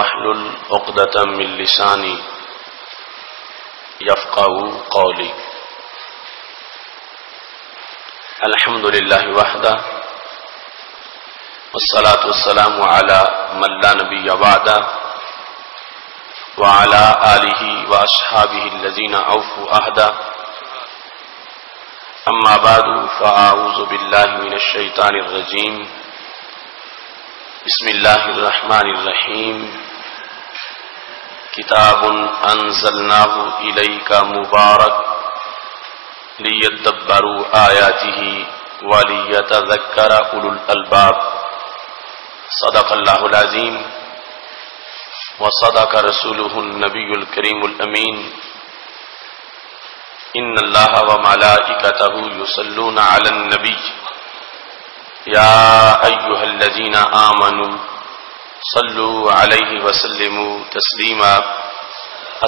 واحلل عقدة من لساني يفقهوا قولي. الحمد لله وحده والصلاة والسلام على من لا نبي بعده وعلى آله وأصحابه الذين أوفوا عهده. أما بعد فأعوذ بالله من الشيطان الرجيم. بسم الله الرحمن الرحيم. كتاب أنزلناه إليك مبارك ليدبروا آياته وليتذكر أولو الألباب. صدق الله العظيم وصدق رسوله النبي الكريم الأمين. إن الله وملائكته يصلون على النبي يا أيها الذين آمنوا صلوا عليه وسلموا تسليما.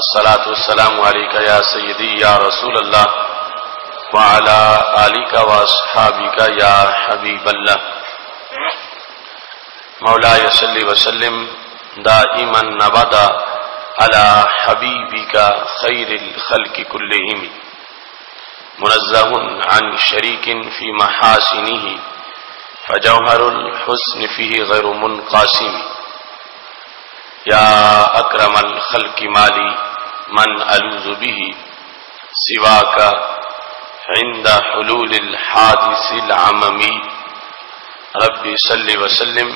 الصلاة والسلام عليك يا سيدي يا رسول الله وعلى آلك وأصحابك يا حبيب الله. مولاي صل وسلم دائما أبدا على حبيبك خير الخلق كلهم منزه عن شريك في محاسنه فجوهر الحسن فيه غير منقاسم. يا أكرم الخلق مالي من ألوذ به سواك عند حلول الحادث العممي. ربي صل وسلم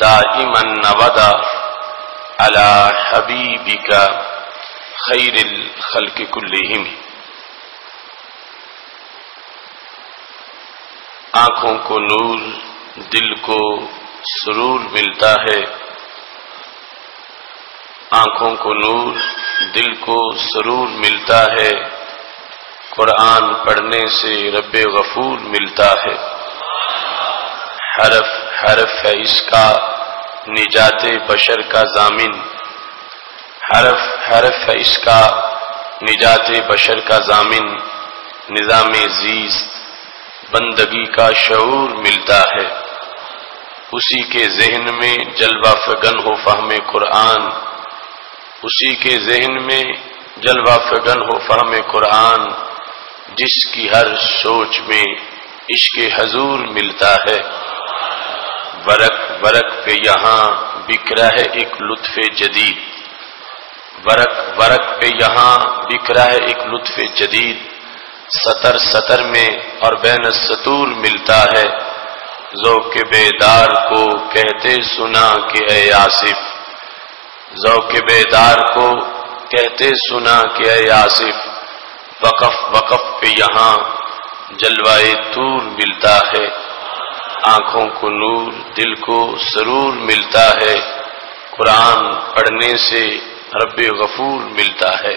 دائما أبدا على حبيبك خير الخلق كلهم. آنکھوں کو نور دل کو سرور ملتا ہے. آنکھوں کو نور دل کو سرور ملتا ہے. قرآن پڑھنے سے رب غفور ملتا ہے. حرف حرف ہے اس کا نجات بشر کا ضامن. حرف حرف ہے اس کا نجات بشر کا ضامن. نظام زیست بندگی کا شعور ملتا ہے. اسی کے ذہن میں جلوہ فگن ہو فہم قرآن. اسی کے ذہن میں جلوہ فگن ہو فہم قرآن. جس کی ہر سوچ میں عشق حضور ملتا ہے. ورق ورق پہ یہاں بکھرا ہے ایک لطف جدید. ورق ورق پہ یہاں بکھرا ہے ایک لطف جدید. سطر سطر میں اور بین السطور ملتا ہے. ذوق بیدار کو کہتے سنا کہ اے آصف. ذوق بیدار کو کہتے سنا کہ اے آصف. وقف وقف پہ یہاں جلوائے طور ملتا ہے. آنکھوں کو نور دل کو سرور ملتا ہے. قرآن پڑھنے سے رب غفور ملتا ہے.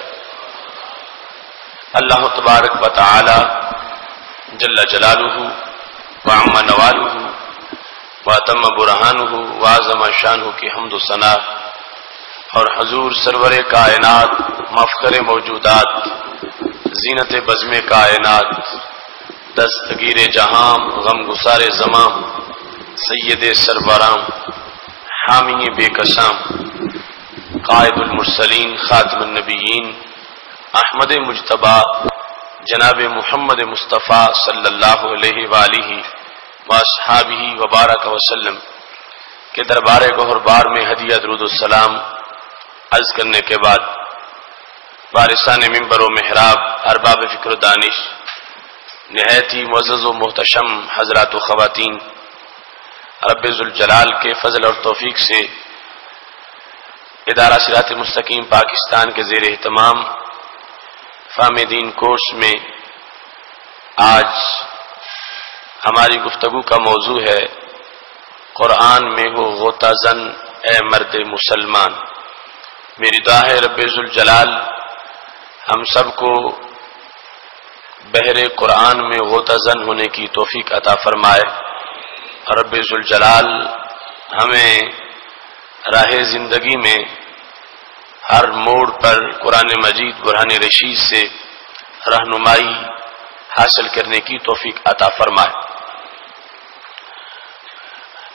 اللہ تبارک و تعالی جل جلالہ وعم نوالہ واتم برہانہ وعظم شانہ کی حمد و ثنا اور حضور سرور کائنات مفخر موجودات زینت بزم کائنات دستگیر جہاں غم گسار زمام سید سرورام حامی بے قسام قائد المرسلین خاتم النبیین احمد مجتبی جناب محمد مصطفیٰ صلی اللہ علیہ وآلہ واصحابہ وبارک وسلم کے دربار گوہر بار میں ہدیہ درود السلام عرض کرنے کے بعد وارثان منبر و محراب ارباب فکر و دانش نہایت ہی معزز و محتشم حضرات و خواتین، رب ذوالجلال کے فضل اور توفیق سے ادارہ صراط مستقیم پاکستان کے زیر اہتمام فہم دین کورس میں آج ہماری گفتگو کا موضوع ہے قرآن میں ہو غوطہ زن اے مرد مسلمان. میری دعا ہے رب ذوالجلال ہم سب کو بحر قرآن میں غوطہ زن ہونے کی توفیق عطا فرمائے. رب ذوالجلال ہمیں راہ زندگی میں ہر موڑ پر قرآن مجید برہان رشید سے رہنمائی حاصل کرنے کی توفیق عطا فرمائے.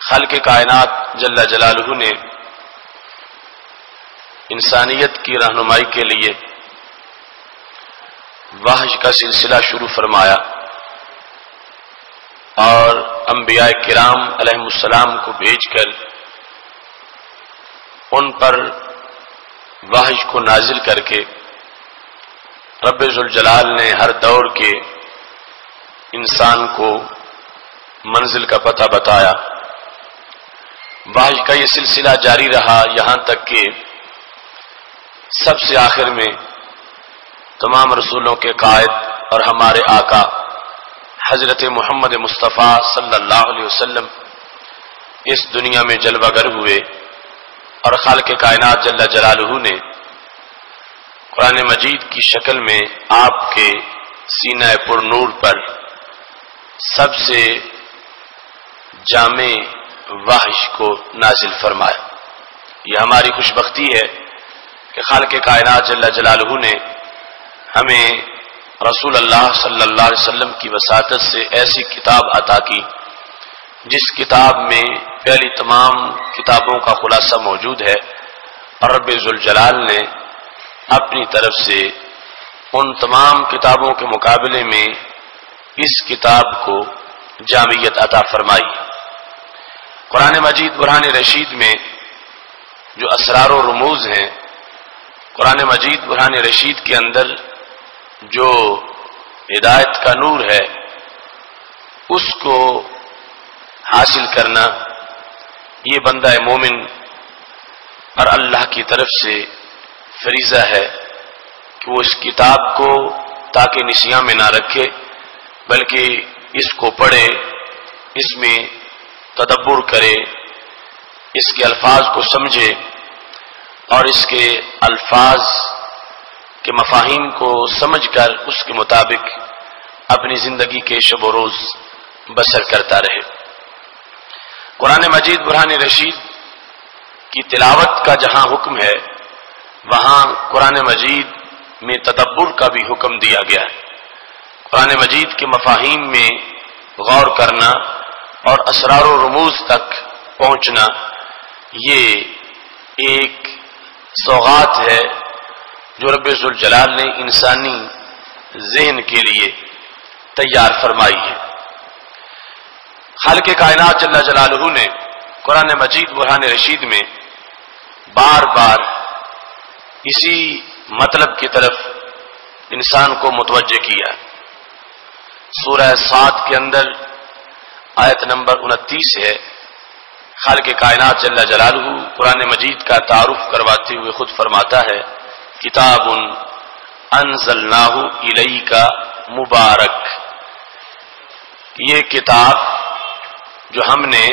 خالق کائنات جل جلالہ نے انسانیت کی رہنمائی کے لیے وحی کا سلسلہ شروع فرمایا اور انبیاء کرام علیہم السلام کو بھیج کر ان پر وحی کو نازل کر کے رب ذوالجلال نے ہر دور کے انسان کو منزل کا پتہ بتایا۔ وحی کا یہ سلسلہ جاری رہا یہاں تک کہ سب سے آخر میں تمام رسولوں کے قائد اور ہمارے آقا حضرت محمد مصطفیٰ صلی اللہ علیہ وسلم اس دنیا میں جلوہ گر ہوئے اور خالق کائنات جل جلالہ نے قرآن مجید کی شکل میں آپ کے سینہ پر نور پر سب سے جامع وحی کو نازل فرمایا۔ یہ ہماری خوش بختی ہے کہ خالق کائنات جل جلالہ نے ہمیں رسول اللہ صلی اللہ علیہ وسلم کی وساطت سے ایسی کتاب عطا کی جس کتاب میں پہلی تمام کتابوں کا خلاصہ موجود ہے، اور رب ذوالجلال نے اپنی طرف سے ان تمام کتابوں کے مقابلے میں اس کتاب کو جامعیت عطا فرمائی۔ قرآن مجید برہان رشید میں جو اسرار و رموز ہیں، قرآن مجید برہان رشید کے اندر جو ہدایت کا نور ہے اس کو حاصل کرنا یہ بندہ مومن اور اللہ کی طرف سے فریضہ ہے کہ وہ اس کتاب کو تاکہ نسیاں میں نہ رکھے بلکہ اس کو پڑھے، اس میں تدبر کرے، اس کے الفاظ کو سمجھے اور اس کے الفاظ کے مفاہیم کو سمجھ کر اس کے مطابق اپنی زندگی کے شب و روز بسر کرتا رہے۔ قرآن مجید برہان رشید کی تلاوت کا جہاں حکم ہے وہاں قرآن مجید میں تدبر کا بھی حکم دیا گیا ہے۔ قرآن مجید کے مفاہیم میں غور کرنا اور اسرار و رموز تک پہنچنا یہ ایک سوغات ہے جو رب ذوالجلال نے انسانی ذہن کے لیے تیار فرمائی ہے۔ خالق کائنات جل جلالہ نے قرآن مجید برہان رشید میں بار بار اسی مطلب کی طرف انسان کو متوجہ کیا۔ سورہ صاد کے اندر آیت نمبر 29 ہے، خالق کائنات جل جلالہ قرآن مجید کا تعارف کرواتے ہوئے خود فرماتا ہے، کتاب انزلناہ الیک مبارک، یہ کتاب جو ہم نے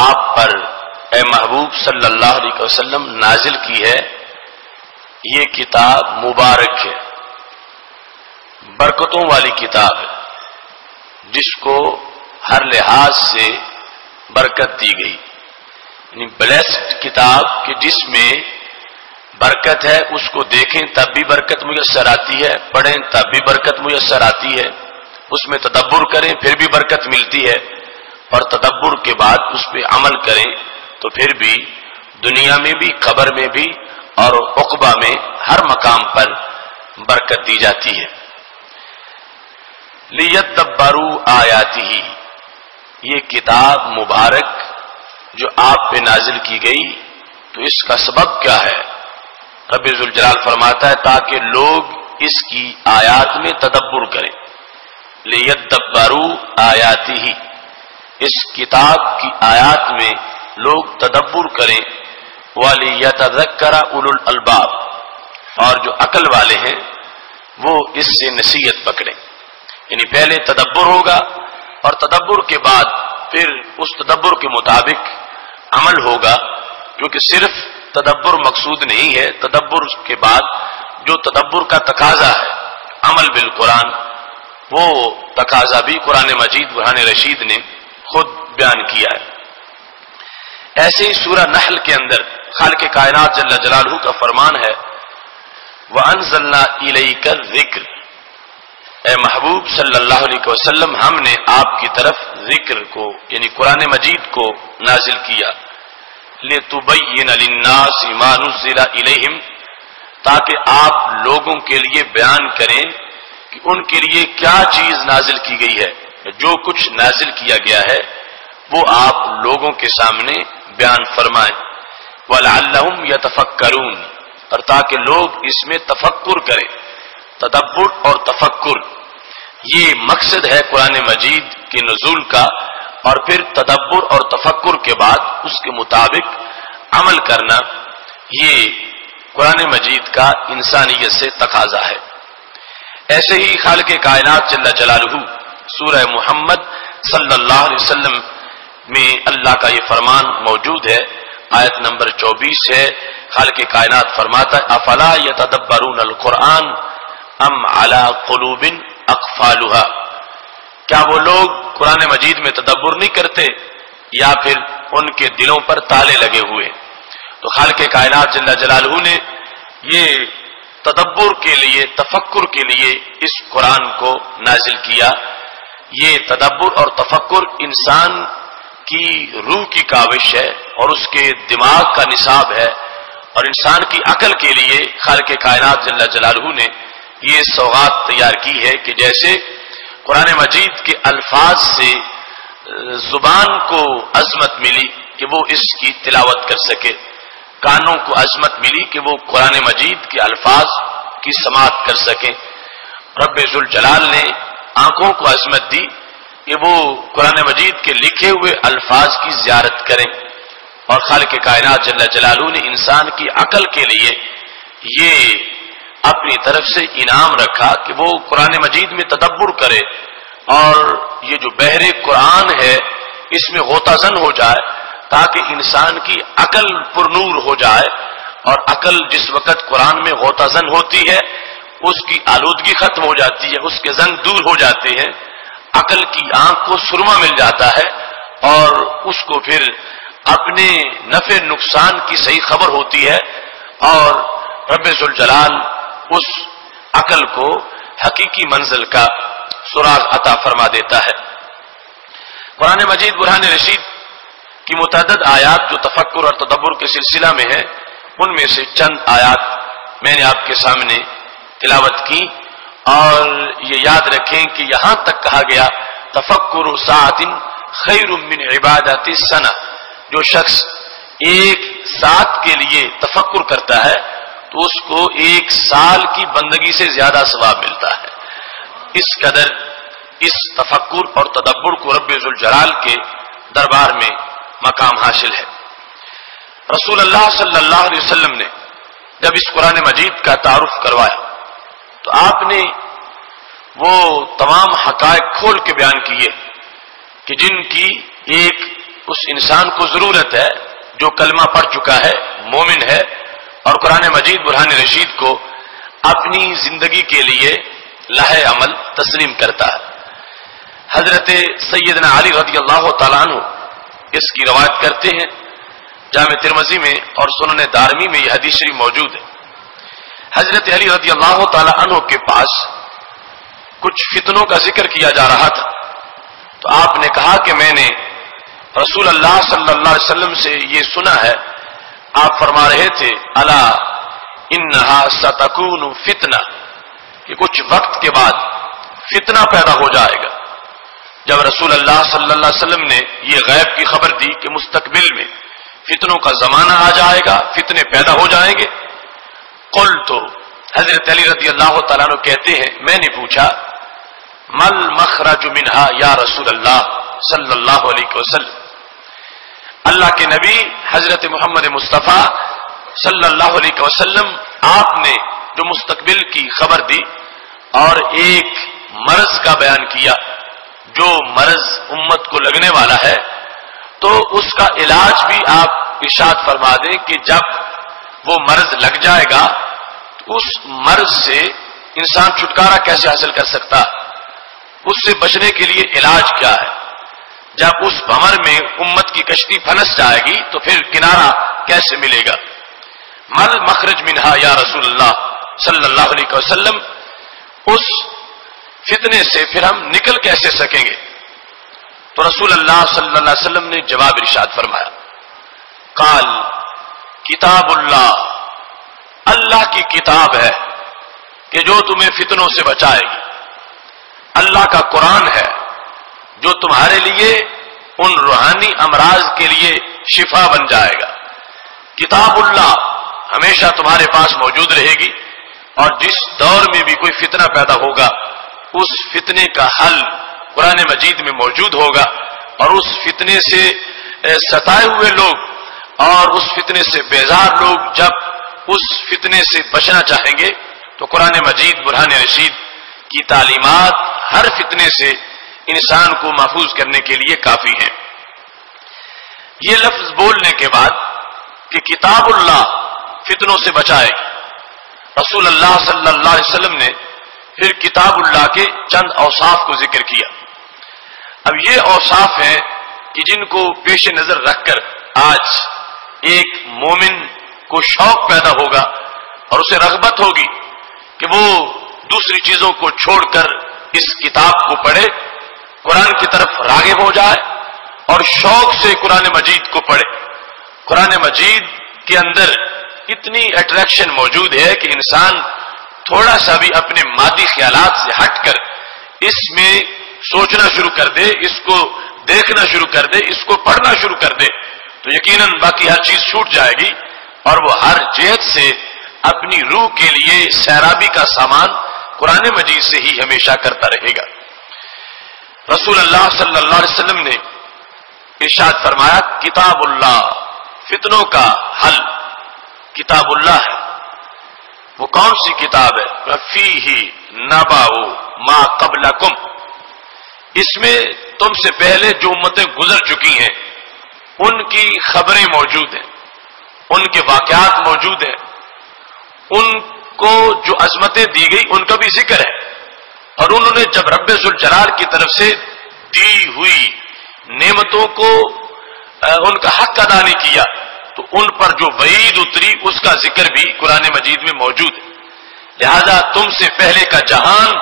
آپ پر اے محبوب صلی اللہ علیہ وسلم نازل کی ہے یہ کتاب مبارک ہے، برکتوں والی کتاب ہے جس کو ہر لحاظ سے برکت دی گئی، یعنی بلیسڈ کتاب کہ جس میں برکت ہے، اس کو دیکھیں تب بھی برکت میسر آتی ہے، پڑھیں تب بھی برکت میسر آتی ہے، اس میں تدبر کریں پھر بھی برکت ملتی ہے، اور تدبر کے بعد اس پہ عمل کریں تو پھر بھی دنیا میں بھی قبر میں بھی اور عقبہ میں ہر مقام پر برکت دی جاتی ہے۔ لیدبروا آیاتہ، یہ کتاب مبارک جو آپ پہ نازل کی گئی تو اس کا سبب کیا ہے؟ رب ذوالجلال فرماتا ہے تاکہ لوگ اس کی آیات میں تدبر کریں۔ لیدبروا آیاتہ، اس کتاب کی آیات میں لوگ تدبر کریں، وَلِيَتَذَكَّرَ أُولُو الْأَلْبَابِ، اور جو عقل والے ہیں وہ اس سے نصیحت پکڑیں، یعنی پہلے تدبر ہوگا اور تدبر کے بعد پھر اس تدبر کے مطابق عمل ہوگا، کیونکہ صرف تدبر مقصود نہیں ہے، تدبر کے بعد جو تدبر کا تقاضا ہے عمل بالقرآن، وہ تقاضا بھی قرآن مجید برہان رشید نے خود بیان کیا ہے۔ ایسے ہی سورہ نحل کے اندر خالق کائنات جل جلالہ کا فرمان ہے، وَأَنزَلْنَا إِلَيْكَ الذِّكْرَ، اے محبوب صلی اللہ علیہ وسلم ہم نے آپ کی طرف ذکر کو یعنی قرآن مجید کو نازل کیا، لِتُبَيِّنَ لِلنَّاسِ مَا نُزِّلَ إِلَيْهِمْ، تاکہ آپ لوگوں کے لیے بیان کریں کہ ان کے لیے کیا چیز نازل کی گئی ہے، جو کچھ نازل کیا گیا ہے وہ آپ لوگوں کے سامنے بیان فرمائیں. وَلَعَلَّهُمْ يَتَفَكَّرُونَ، اور تاکہ لوگ اس میں تفکر کریں. تدبر اور تفکر یہ مقصد ہے قرآن مجید کے نزول کا، اور پھر تدبر اور تفکر کے بعد اس کے مطابق عمل کرنا، یہ قرآن مجید کا انسانیت سے تقاضا ہے. ایسے ہی خالق کائنات جل جلالہ سورہ محمد صلی اللہ علیہ وسلم میں اللہ کا یہ فرمان موجود ہے. آیت نمبر 24 ہے. خالق کائنات فرماتا ہے افلا یتدبرون القرآن ام علی قلوب اقفالها، کیا وہ لوگ قرآن مجید میں تدبر نہیں کرتے یا پھر ان کے دلوں پر تالے لگے ہوئے. تو خالق کائنات جل جلالہ نے یہ تدبر کے لیے، تفکر کے لیے اس قرآن کو نازل کیا. یہ تدبر اور تفکر انسان کی روح کی کاوش ہے اور اس کے دماغ کا نصاب ہے، اور انسان کی عقل کے لیے خالق کائنات جل جلالہ نے یہ سوغات تیار کی ہے کہ جیسے قرآن مجید کے الفاظ سے زبان کو عظمت ملی کہ وہ اس کی تلاوت کر سکے، کانوں کو عظمت ملی کہ وہ قرآن مجید کے الفاظ کی سماعت کر سکیں. رب ذوالجلال نے آنکھوں کو عظمت دی کہ وہ قرآن مجید کے لکھے ہوئے الفاظ کی زیارت کریں، اور خالق کائنات جل جلالہ نے انسان کی عقل کے لیے یہ اپنی طرف سے انعام رکھا کہ وہ قرآن مجید میں تدبر کرے اور یہ جو بحر قرآن ہے اس میں غوطہ زن ہو جائے، تاکہ انسان کی عقل پر نور ہو جائے. اور عقل جس وقت قرآن میں غوطہ زن ہوتی ہے اس کی آلودگی ختم ہو جاتی ہے، اس کے زنگ دور ہو جاتے ہیں، عقل کی آنکھ کو سرما مل جاتا ہے اور اس کو پھر اپنے نفع نقصان کی صحیح خبر ہوتی ہے، اور رب ذوالجلال اس عقل کو حقیقی منزل کا سراغ عطا فرما دیتا ہے. قرآن مجید برہان رشید کی متعدد آیات جو تفکر اور تدبر کے سلسلہ میں ہے، ان میں سے چند آیات میں نے آپ کے سامنے تلاوت کی. اور یہ یاد رکھیں کہ یہاں تک کہا گیا تفکر ساعت خیر من عبادت السنہ، جو شخص ایک ساتھ کے لیے تفکر کرتا ہے تو اس کو ایک سال کی بندگی سے زیادہ ثواب ملتا ہے. اس قدر اس تفکر اور تدبر کو رب ذوالجلال کے دربار میں مقام حاصل ہے. رسول اللہ صلی اللہ علیہ وسلم نے جب اس قرآن مجید کا تعارف کروایا تو آپ نے وہ تمام حقائق کھول کے بیان کیے کہ جن کی ایک اس انسان کو ضرورت ہے جو کلمہ پڑھ چکا ہے، مومن ہے، اور قرآن مجید برہان رشید کو اپنی زندگی کے لیے لائحہ عمل تسلیم کرتا ہے. حضرت سیدنا علی رضی اللہ تعالیٰ عنہ اس کی روایت کرتے ہیں. جامع ترمذی میں اور سنن دارمی میں یہ حدیث شریف موجود ہے. حضرت علی رضی اللہ تعالیٰ عنہ کے پاس کچھ فتنوں کا ذکر کیا جا رہا تھا، تو آپ نے کہا کہ میں نے رسول اللہ صلی اللہ علیہ وسلم سے یہ سنا ہے، آپ فرما رہے تھے الا انہا ستکون فتنہ، کہ کچھ وقت کے بعد فتنہ پیدا ہو جائے گا. جب رسول اللہ صلی اللہ علیہ وسلم نے یہ غیب کی خبر دی کہ مستقبل میں فتنوں کا زمانہ آ جائے گا، فتنے پیدا ہو جائیں گے، قلت، حضرت علی رضی اللہ تعالیٰ عنہ کہتے ہیں میں نے پوچھا مل مخرج منہا یا رسول اللہ صلی اللہ علیہ وسلم، اللہ کے نبی حضرت محمد مصطفیٰ صلی اللہ علیہ وسلم آپ نے جو مستقبل کی خبر دی اور ایک مرض کا بیان کیا جو مرض امت کو لگنے والا ہے، تو اس کا علاج بھی آپ ارشاد فرما دیں کہ جب وہ مرض لگ جائے گا تو اس مرض سے انسان چھٹکارا کیسے حاصل کر سکتا، اس سے بچنے کے لیے علاج کیا ہے. جب اس بھمر میں امت کی کشتی پھنس جائے گی تو پھر کنارہ کیسے ملے گا. مل مخرج منہا یا رسول اللہ صلی اللہ علیہ وسلم، اس فتنے سے پھر ہم نکل کیسے سکیں گے. تو رسول اللہ صلی اللہ علیہ وسلم نے جواب ارشاد فرمایا قال کتاب اللہ، اللہ کی کتاب ہے کہ جو تمہیں فتنوں سے بچائے گی، اللہ کا قرآن ہے جو تمہارے لیے ان روحانی امراض کے لیے شفا بن جائے گا۔ کتاب اللہ ہمیشہ تمہارے پاس موجود رہے گی، اور جس دور میں بھی کوئی فتنہ پیدا ہوگا اس فتنے کا حل قرآن مجید میں موجود ہوگا، اور اس فتنے سے ستائے ہوئے لوگ اور اس فتنے سے بیزار لوگ جب اس فتنے سے بچنا چاہیں گے تو قرآن مجید برہان رشید کی تعلیمات ہر فتنے سے انسان کو محفوظ کرنے کے لیے کافی ہیں۔ یہ لفظ بولنے کے بعد کہ کتاب اللہ فتنوں سے بچائے گی، رسول اللہ صلی اللہ علیہ وسلم نے پھر کتاب اللہ کے چند اوصاف کو ذکر کیا۔ اب یہ اوصاف ہیں کہ جن کو پیش نظر رکھ کر آج ایک مومن کو شوق پیدا ہوگا اور اسے رغبت ہوگی کہ وہ دوسری چیزوں کو چھوڑ کر اس کتاب کو پڑھے، قرآن کی طرف راغب ہو جائے اور شوق سے قرآن مجید کو پڑھے۔ قرآن مجید کے اندر اتنی اٹریکشن موجود ہے کہ انسان تھوڑا سا بھی اپنے مادی خیالات سے ہٹ کر اس میں سوچنا شروع کر دے، اس کو دیکھنا شروع کر دے، اس کو پڑھنا شروع کر دے تو یقیناً باقی ہر چیز چھوٹ جائے گی، اور وہ ہر جہت سے اپنی روح کے لیے سیرابی کا سامان قرآن مجید سے ہی ہمیشہ کرتا رہے گا۔ رسول اللہ صلی اللہ علیہ وسلم نے ارشاد فرمایا کتاب اللہ، فتنوں کا حل کتاب اللہ ہے۔ وہ کون سی کتاب ہے؟ فیہ نبأ ما قبلکم، اس میں تم سے پہلے جو امتیں گزر چکی ہیں ان کی خبریں موجود ہیں، ان کے واقعات موجود ہیں، ان کو جو عظمتیں دی گئی ان کا بھی ذکر ہے، اور انہوں نے جب رب ذوالجلال کی طرف سے دی ہوئی نعمتوں کو ان کا حق ادا نہیں کیا تو ان پر جو وعید اتری اس کا ذکر بھی قرآن مجید میں موجود ہے۔ لہذا تم سے پہلے کا جہان،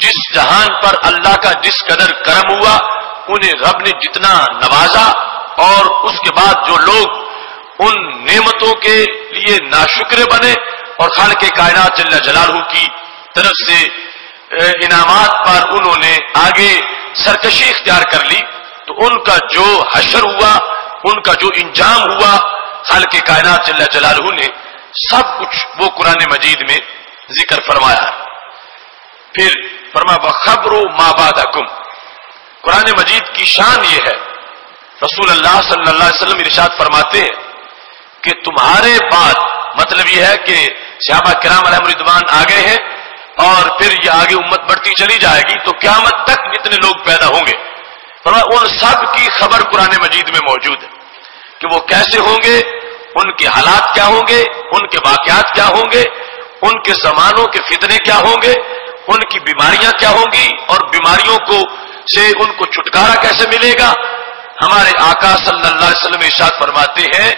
جس جہان پر اللہ کا جس قدر کرم ہوا، انہیں رب نے جتنا نوازا، اور اس کے بعد جو لوگ ان نعمتوں کے لیے ناشکر بنے اور خالق کائنات جل جلالہ کی طرف سے انعامات پر انہوں نے آگے سرکشی اختیار کر لی تو ان کا جو حشر ہوا، ان کا جو انجام ہوا، خالق کائنات جل جلالہ نے سب کچھ وہ قرآن مجید میں ذکر فرمایا ہے۔ پھر فرمایا وَخَبْرُ مَا بَعْدَكُمْ، قرآن مجید کی شان یہ ہے، رسول اللہ صلی اللہ علیہ وسلم ارشاد فرماتے ہیں کہ تمہارے بعد، مطلب یہ ہے کہ صحابہ کرام علیہم رضوان آگے ہیں اور پھر یہ آگے امت بڑھتی چلی جائے گی تو قیامت تک جتنے لوگ پیدا ہوں گے ان سب کی خبر قرآن مجید میں موجود ہے کہ وہ کیسے ہوں گے، ان کے حالات کیا ہوں گے، ان کے واقعات کیا ہوں گے، ان کے زمانوں کے فتنے کیا ہوں گے، ان کی بیماریاں کیا ہوں گی، اور بیماریوں کو سے ان کو چھٹکارا کیسے ملے گا۔ ہمارے آقا صلی اللہ علیہ وسلم ارشاد فرماتے ہیں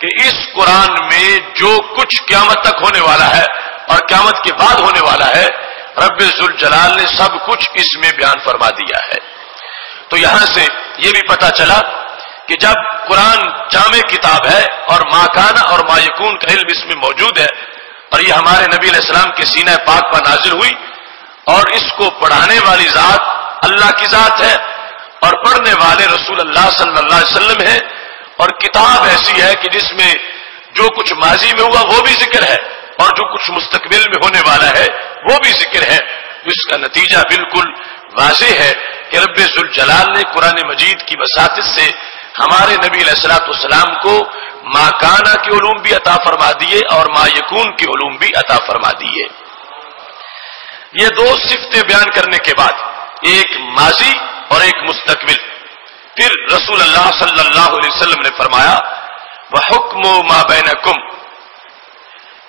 کہ اس قرآن میں جو کچھ قیامت تک ہونے والا ہے اور قیامت کے بعد ہونے والا ہے رب ذوالجلال نے سب کچھ اس میں بیان فرما دیا ہے۔ تو یہاں سے یہ بھی پتا چلا کہ جب قرآن جامع کتاب ہے اور ما کان اور ما یکون کا علم اس میں موجود ہے، اور یہ ہمارے نبی علیہ السلام کے سینہ پاک پر نازل ہوئی، اور اس کو پڑھانے والی ذات اللہ کی ذات ہے اور پڑھنے والے رسول اللہ صلی اللہ علیہ وسلم ہیں، اور کتاب ایسی ہے کہ جس میں جو کچھ ماضی میں ہوا وہ بھی ذکر ہے اور جو کچھ مستقبل میں ہونے والا ہے وہ بھی ذکر ہے۔ اس کا نتیجہ بالکل واضح ہے کہ رب ذوالجلال نے قرآن مجید کی وساطت سے ہمارے نبی علیہ الصلوۃ والسلام کو ما کانا کے علوم بھی عطا فرما دیے اور ما یکون کے علوم بھی عطا فرما دیے۔ یہ دو صفتیں بیان کرنے کے بعد، ایک ماضی اور ایک مستقبل، پھر رسول اللہ صلی اللہ علیہ وسلم نے فرمایا وَحُکْمُ مَا بَيْنَكُمْ،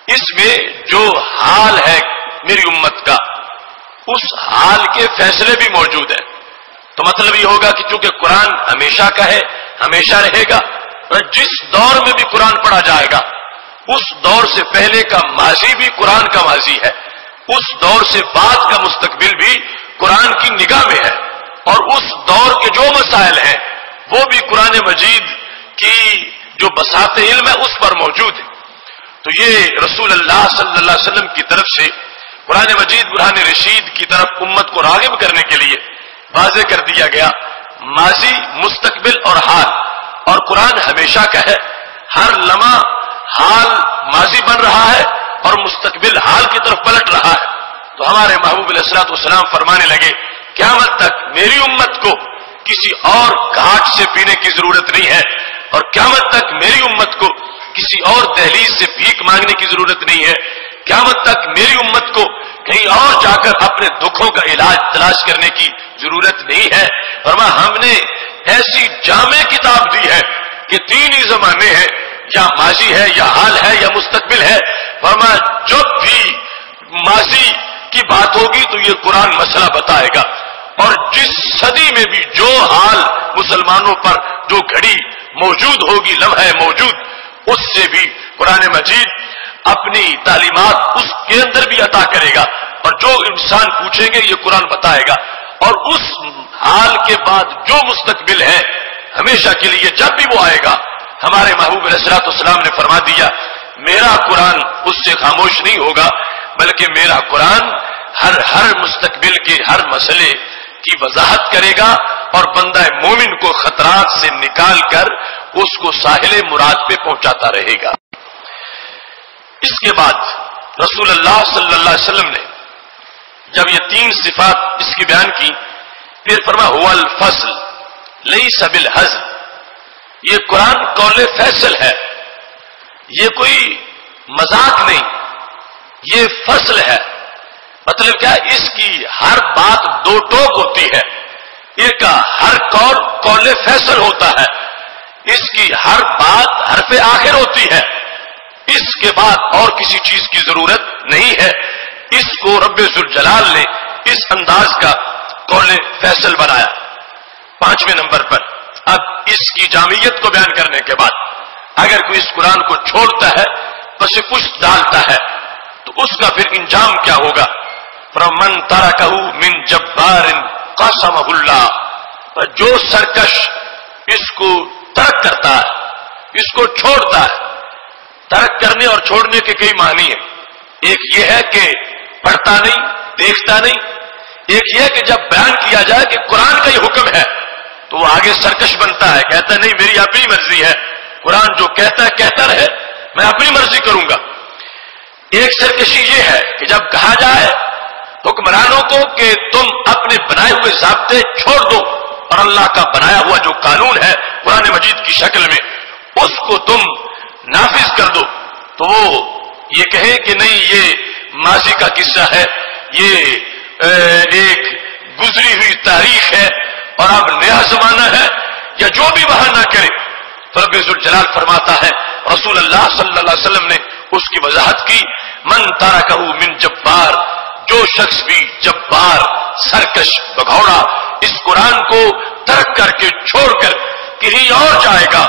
اس میں جو حال ہے میری امت کا اس حال کے فیصلے بھی موجود ہیں۔ تو مطلب یہ ہوگا کہ چونکہ قرآن ہمیشہ کا ہے، ہمیشہ رہے گا، اور جس دور میں بھی قرآن پڑھا جائے گا اس دور سے پہلے کا ماضی بھی قرآن کا ماضی ہے، اس دور سے بعد کا مستقبل بھی قرآن کی نگاہ میں ہے، اور اس دور کے جو مسائل ہیں وہ بھی قرآن مجید کی جو بساط علم ہے اس پر موجود ہے۔ تو یہ رسول اللہ صلی اللہ علیہ وسلم کی طرف سے قرآن مجید برہان رشید کی طرف امت کو راغب کرنے کے لیے واضح کر دیا گیا، ماضی، مستقبل اور حال۔ اور قرآن ہمیشہ کا ہے، ہر لمحہ حال ماضی بن رہا ہے اور مستقبل حال کی طرف پلٹ رہا ہے۔ تو ہمارے محبوب علیہ الصلوۃ والسلام فرمانے لگے، قیامت تک میری امت کو کسی اور گھاٹ سے پینے کی ضرورت نہیں ہے، اور قیامت تک میری امت کو کسی اور دہلیز سے بھیک مانگنے کی ضرورت نہیں ہے، قیامت تک میری امت کو کہیں اور جا کر اپنے دکھوں کا علاج تلاش کرنے کی ضرورت نہیں ہے۔ فرمایا ہم نے ایسی جامع کتاب دی ہے کہ تین ہی زمانے ہیں، یا ماضی ہے یا حال ہے یا مستقبل ہے۔ فرمایا جب بھی ماضی کی بات ہوگی تو یہ قرآن مسئلہ بتائے گا، اور جس صدی میں بھی جو حال مسلمانوں پر جو گھڑی موجود ہوگی، لمحہ موجود، اس سے بھی قرآن مجید اپنی تعلیمات اس کے اندر بھی عطا کرے گا، اور جو انسان پوچھیں گے یہ قرآن بتائے گا۔ اور اس حال کے بعد جو مستقبل ہے ہمیشہ کے لیے جب بھی وہ آئے گا، ہمارے محبوب علیہ الصلوۃ والسلام نے فرما دیا میرا قرآن اس سے خاموش نہیں ہوگا، بلکہ میرا قرآن ہر مستقبل کے ہر مسئلے کی وضاحت کرے گا، اور بندہ مومن کو خطرات سے نکال کر اس کو ساحل مراد پہ پہنچاتا رہے گا۔ اس کے بعد رسول اللہ صلی اللہ علیہ وسلم نے جب یہ تین صفات اس کی بیان کی، پھر فرمایا هو الفصل لیس بالہزل، یہ قرآن قول فیصل ہے، یہ کوئی مذاق نہیں، یہ فصل ہے۔ مطلب کیا؟ اس کی ہر بات دو ٹوک ہوتی ہے، ایک ہر قول فیصل ہوتا ہے، اس کی ہر بات حرف آخر ہوتی ہے، اس کے بعد اور کسی چیز کی ضرورت نہیں ہے۔ اس کو رب ذوالجلال نے اس انداز کا قول فیصل بنایا۔ پانچویں نمبر پر اب اس کی جامعیت کو بیان کرنے کے بعد اگر کوئی اس قرآن کو چھوڑتا ہے، بس کچھ ڈالتا ہے، تو اس کا پھر انجام کیا ہوگا؟ فَمَنْ تَرَكَهُ مِنْ جَبَّارٍ قَسَمَهُ اللَّهُ، جو سرکش اس کو ترک کرتا ہے، اس کو چھوڑتا ہے۔ ترک کرنے اور چھوڑنے کے کئی معنی ہیں، ایک یہ ہے کہ پڑھتا نہیں، دیکھتا نہیں، ایک یہ ہے کہ جب بیان کیا جائے کہ قرآن کا یہ حکم ہے تو وہ آگے سرکش بنتا ہے، کہتا ہے نہیں میری اپنی مرضی ہے، قرآن جو کہتا ہے کہتا رہے، میں اپنی مرضی کروں گا۔ ایک سرکشی یہ ہے کہ جب کہا جائے حکمرانوں کو کہ تم اپنے بنائے ہوئے ضابطے چھوڑ دو اور اللہ کا بنایا ہوا جو قانون ہے قرآن مجید کی شکل میں اس کو تم نافذ کر دو، تو وہ یہ کہیں کہ نہیں یہ ماضی کا قصہ ہے، یہ ایک گزری ہوئی تاریخ ہے اور اب نیا زمانہ ہے، یا جو بھی بہانہ کرے، تو رب ذوالجلال فرماتا ہے، رسول اللہ صلی اللہ علیہ وسلم نے اس کی وضاحت کی، من ترکہ من جبار، جو شخص بھی جبار، سرکش، بگھوڑا اس قرآن کو ترک کر کے چھوڑ کر کہیں اور جائے گا،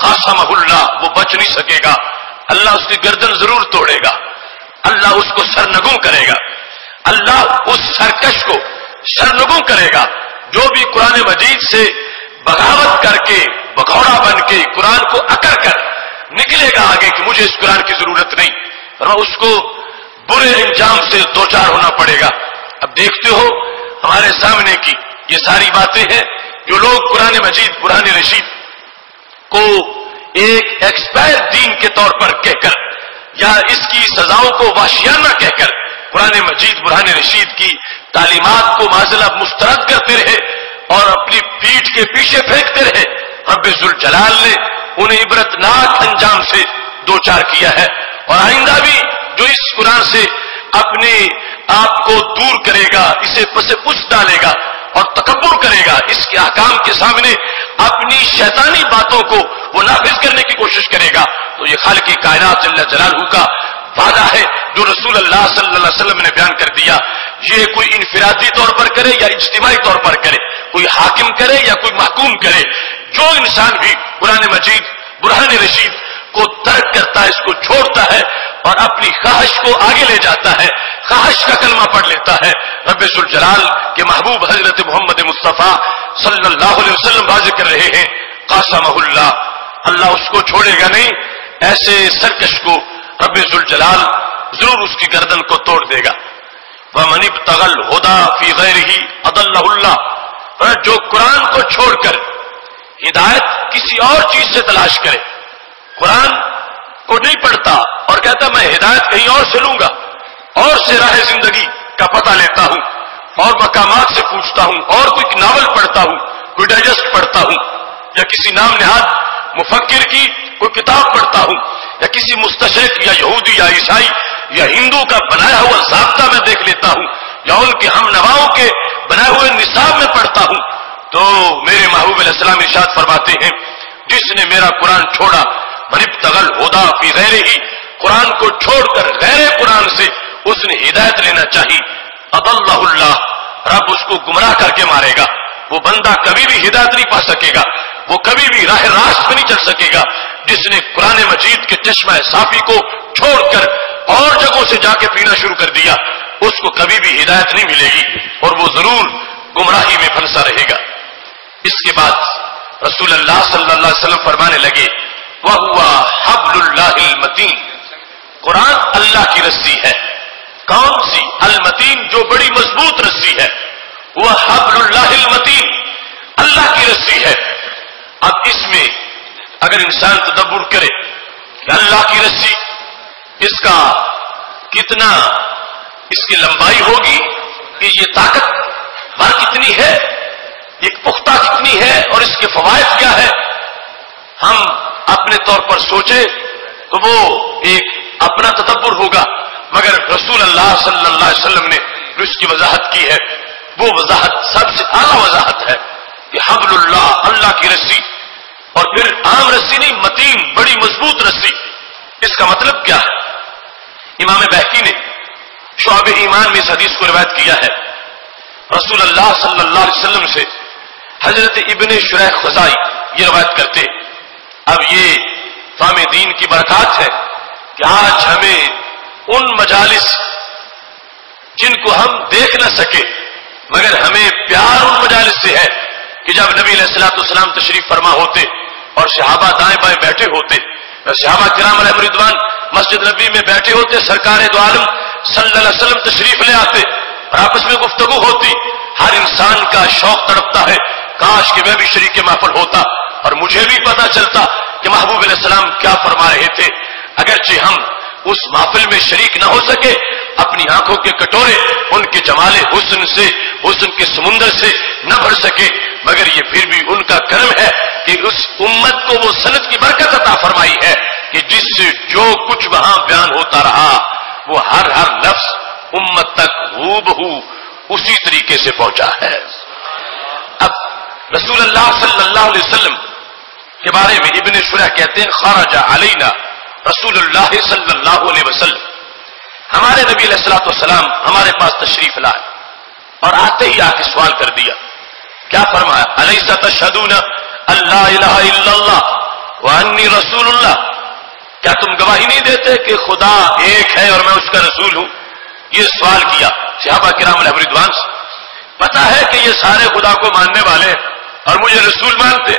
قاسمہ اللہ، وہ بچ نہیں سکے گا، اللہ اس کی گردن ضرور توڑے گا، اللہ اس کو سرنگوں کرے گا، اللہ اس سرکش کو سرنگوں کرے گا جو بھی قرآن مجید سے بغاوت کر کے بگھوڑا بن کے قرآن کو اکڑ کر نکلے گا آگے کہ مجھے اس قرآن کی ضرورت نہیں، اور اس کو برے انجام سے دوچار ہونا پڑے گا۔ اب دیکھتے ہو ہمارے سامنے کی یہ ساری باتیں ہیں جو لوگ قرآن مجید برہان رشید کو ایک ایکسپائر دین کے طور پر کہہ کر یا اس کی سزاؤں کو وحشیانہ کہہ کر قرآن مجید برہان رشید کی تعلیمات کو معذلہ مسترد کرتے رہے اور اپنی پیٹھ کے پیچھے پھینکتے رہے، رب ذوالجلال نے انہیں عبرتناک انجام سے دوچار کیا ہے، اور آئندہ بھی جو اس قرآن سے اپنے آپ کو دور کرے گا، اسے پس پش ڈالے گا اور تکبر کرے گا، اس کے احکام کے سامنے اپنی شیطانی باتوں کو وہ نافذ کرنے کی کوشش کرے گا، تو یہ خالق کائنات جل جلالہ کا وعدہ ہے جو رسول اللہ صلی اللہ علیہ وسلم نے بیان کر دیا۔ یہ کوئی انفرادی طور پر کرے یا اجتماعی طور پر کرے، کوئی حاکم کرے یا کوئی محکوم کرے، جو انسان بھی قرآن مجید برہان رشید کو ترک کرتا ہے، اس کو چھوڑتا ہے اور اپنی خواہش کو آگے لے جاتا ہے، خواہش کا کلمہ پڑھ لیتا ہے، رب ذوالجلال کے محبوب حضرت محمد مصطفیٰ صلی اللہ علیہ وسلم واضح کر رہے ہیں، قاسمہ اللہ، اللہ اس کو چھوڑے گا نہیں، ایسے سرکش کو رب ذوالجلال ضرور اس کی گردن کو توڑ دے گا۔ وَمَنِ ابْتَغَى الْهُدَى فِي غَيْرِهِ أَضَلَّهُ اللَّهُ، اور جو قرآن کو چھوڑ کر ہدایت کسی اور چیز سے تلاش کرے، قرآن کو نہیں پڑھتا اور کہتا میں ہدایت کہیں اور سے لوں گا، اور سے راہ زندگی کا پتہ لیتا ہوں، اور مقامات سے پوچھتا ہوں، اور کوئی ناول پڑھتا ہوں، کوئی ڈائجسٹ پڑھتا ہوں، یا کسی نام نہاد مفکر کی کوئی کتاب پڑھتا ہوں، یا کسی مستشرق یا یہودی یا عیسائی یا ہندو کا بنایا ہوا ضابطہ میں دیکھ لیتا ہوں، یا ان کے ہم نواؤں کے بنائے ہوئے نصاب میں پڑھتا ہوں، تو میرے محبوب علیہ السلام ارشاد فرماتے ہیں جس نے میرا قرآن چھوڑا، من ابتغى الهدى في غیرہ، قرآن کو چھوڑ کر غیر قرآن سے اس نے ہدایت لینا چاہیے، اضلہ اللہ، رب اس کو گمراہ کر کے مارے گا۔ وہ بندہ کبھی بھی ہدایت نہیں پا سکے گا، وہ کبھی بھی راہ راست پہ نہیں چل سکے گا جس نے قرآن مجید کے چشمہ صافی کو چھوڑ کر اور جگہوں سے جا کے پینا شروع کر دیا، اس کو کبھی بھی ہدایت نہیں ملے گی اور وہ ضرور گمراہی میں پھنسا رہے گا۔ اس کے بعد رسول اللہ صلی اللہ علیہ وسلم فرمانے لگے وَهُوَ حَبْلُ اللَّهِ الْمَتِينُ، قرآن اللہ کی رسی ہے۔ کون سی؟ المتین، جو بڑی مضبوط رسی ہے، وہ حبل اللہ المتین، اللہ کی رسی ہے۔ اب اس میں اگر انسان تدبر کرے کہ اللہ کی رسی اس کا کتنا، اس کی لمبائی ہوگی کہ یہ طاقت بھر کتنی ہے، ایک پختہ کتنی ہے، اور اس کے فوائد کیا ہے، ہم اپنے طور پر سوچے تو وہ ایک اپنا تدبر ہوگا، مگر رسول اللہ صلی اللہ علیہ وسلم نے جو اس کی وضاحت کی ہے وہ وضاحت سب سے اعلیٰ وضاحت ہے کہ حبل اللہ، اللہ کی رسی، اور پھر عام رسی نہیں، متین، بڑی مضبوط رسی۔ اس کا مطلب کیا ہے؟ امام بہقی نے شعب ایمان میں اس حدیث کو روایت کیا ہے، رسول اللہ صلی اللہ علیہ وسلم سے حضرت ابن شریح خزائی یہ روایت کرتے۔ اب یہ فہم دین کی برکات ہے کہ آج ہمیں ان مجالس جن کو ہم دیکھ نہ سکے مگر ہمیں پیار ان مجالس سے ہے کہ جب نبی علیہ الصلوۃ والسلام تشریف فرما ہوتے اور صحابہ دائیں بائیں بیٹھے ہوتے، صحابہ کرام علیہ رضوان مسجد نبی میں بیٹھے ہوتے، سرکار دو عالم صلی اللہ علیہ وسلم تشریف لے آتے اور آپس میں گفتگو ہوتی، ہر انسان کا شوق تڑپتا ہے کاش کہ میں بھی شریک محفل ہوتا اور مجھے بھی پتا چلتا کہ محبوب علیہ السلام کیا فرما رہے تھے۔ اگرچہ ہم اس محفل میں شریک نہ ہو سکے، اپنی آنکھوں کے کٹورے ان کے جمال حسن سے، حسن کے سمندر سے نہ بھر سکے، مگر یہ پھر بھی ان کا کرم ہے کہ اس امت کو وہ سند کی برکت عطا فرمائی ہے کہ جس سے جو کچھ وہاں بیان ہوتا رہا وہ ہر لفظ امت تک ہو بہو اسی طریقے سے پہنچا ہے۔ اب رسول اللہ صلی اللہ علیہ وسلم کے بارے میں ابن شریح کہتے ہیں خرج علینا رسول اللہ صلی اللہ علیہ وسلم، ہمارے نبی علیہ الصلوۃ والسلام ہمارے پاس تشریف لائے اور آتے ہی آ کے سوال کر دیا، کیا فرمایا؟ الیس تشہدون ان لا الہ الا اللہ وانی رسول اللہ، کیا تم گواہی نہیں دیتے کہ خدا ایک ہے اور میں اس کا رسول ہوں؟ یہ سوال کیا صحابہ کرام علیہ رضوان سے۔ پتا ہے کہ یہ سارے خدا کو ماننے والے ہیں اور مجھے رسول مانتے،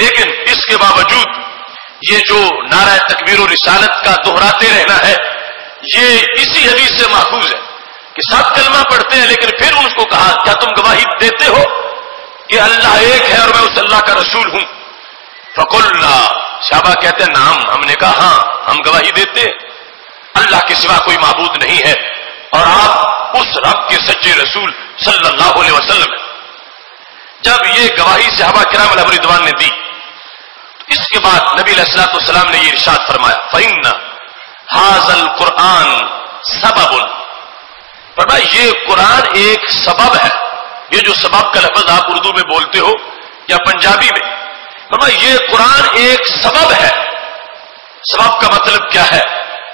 لیکن اس کے باوجود یہ جو نعرہ تکبیر و رسالت کا دہراتے رہنا ہے یہ اسی حدیث سے ماخوذ ہے کہ سب کلمہ پڑھتے ہیں لیکن پھر اس کو کہا کیا تم گواہی دیتے ہو کہ اللہ ایک ہے اور میں اس اللہ کا رسول ہوں؟ فقلنا، صحابہ کہتے ہیں نعم، ہم نے کہا ہاں ہم گواہی دیتے ہیں، اللہ کے سوا کوئی معبود نہیں ہے اور آپ اس رب کے سچے رسول صلی اللہ علیہ وسلم ہیں۔ جب یہ گواہی صحابہ کرام علیہ رضوان نے دی، اس کے بعد نبی علیہ الصلوۃ والسلام نے یہ ارشاد فرمایا فإن هذا القرآن سبب، فرمایا یہ قرآن ایک سبب ہے، یہ جو سبب کا لفظ آپ اردو میں بولتے ہو یا پنجابی میں، فرمایا یہ قرآن ایک سبب ہے۔ سبب کا مطلب کیا ہے؟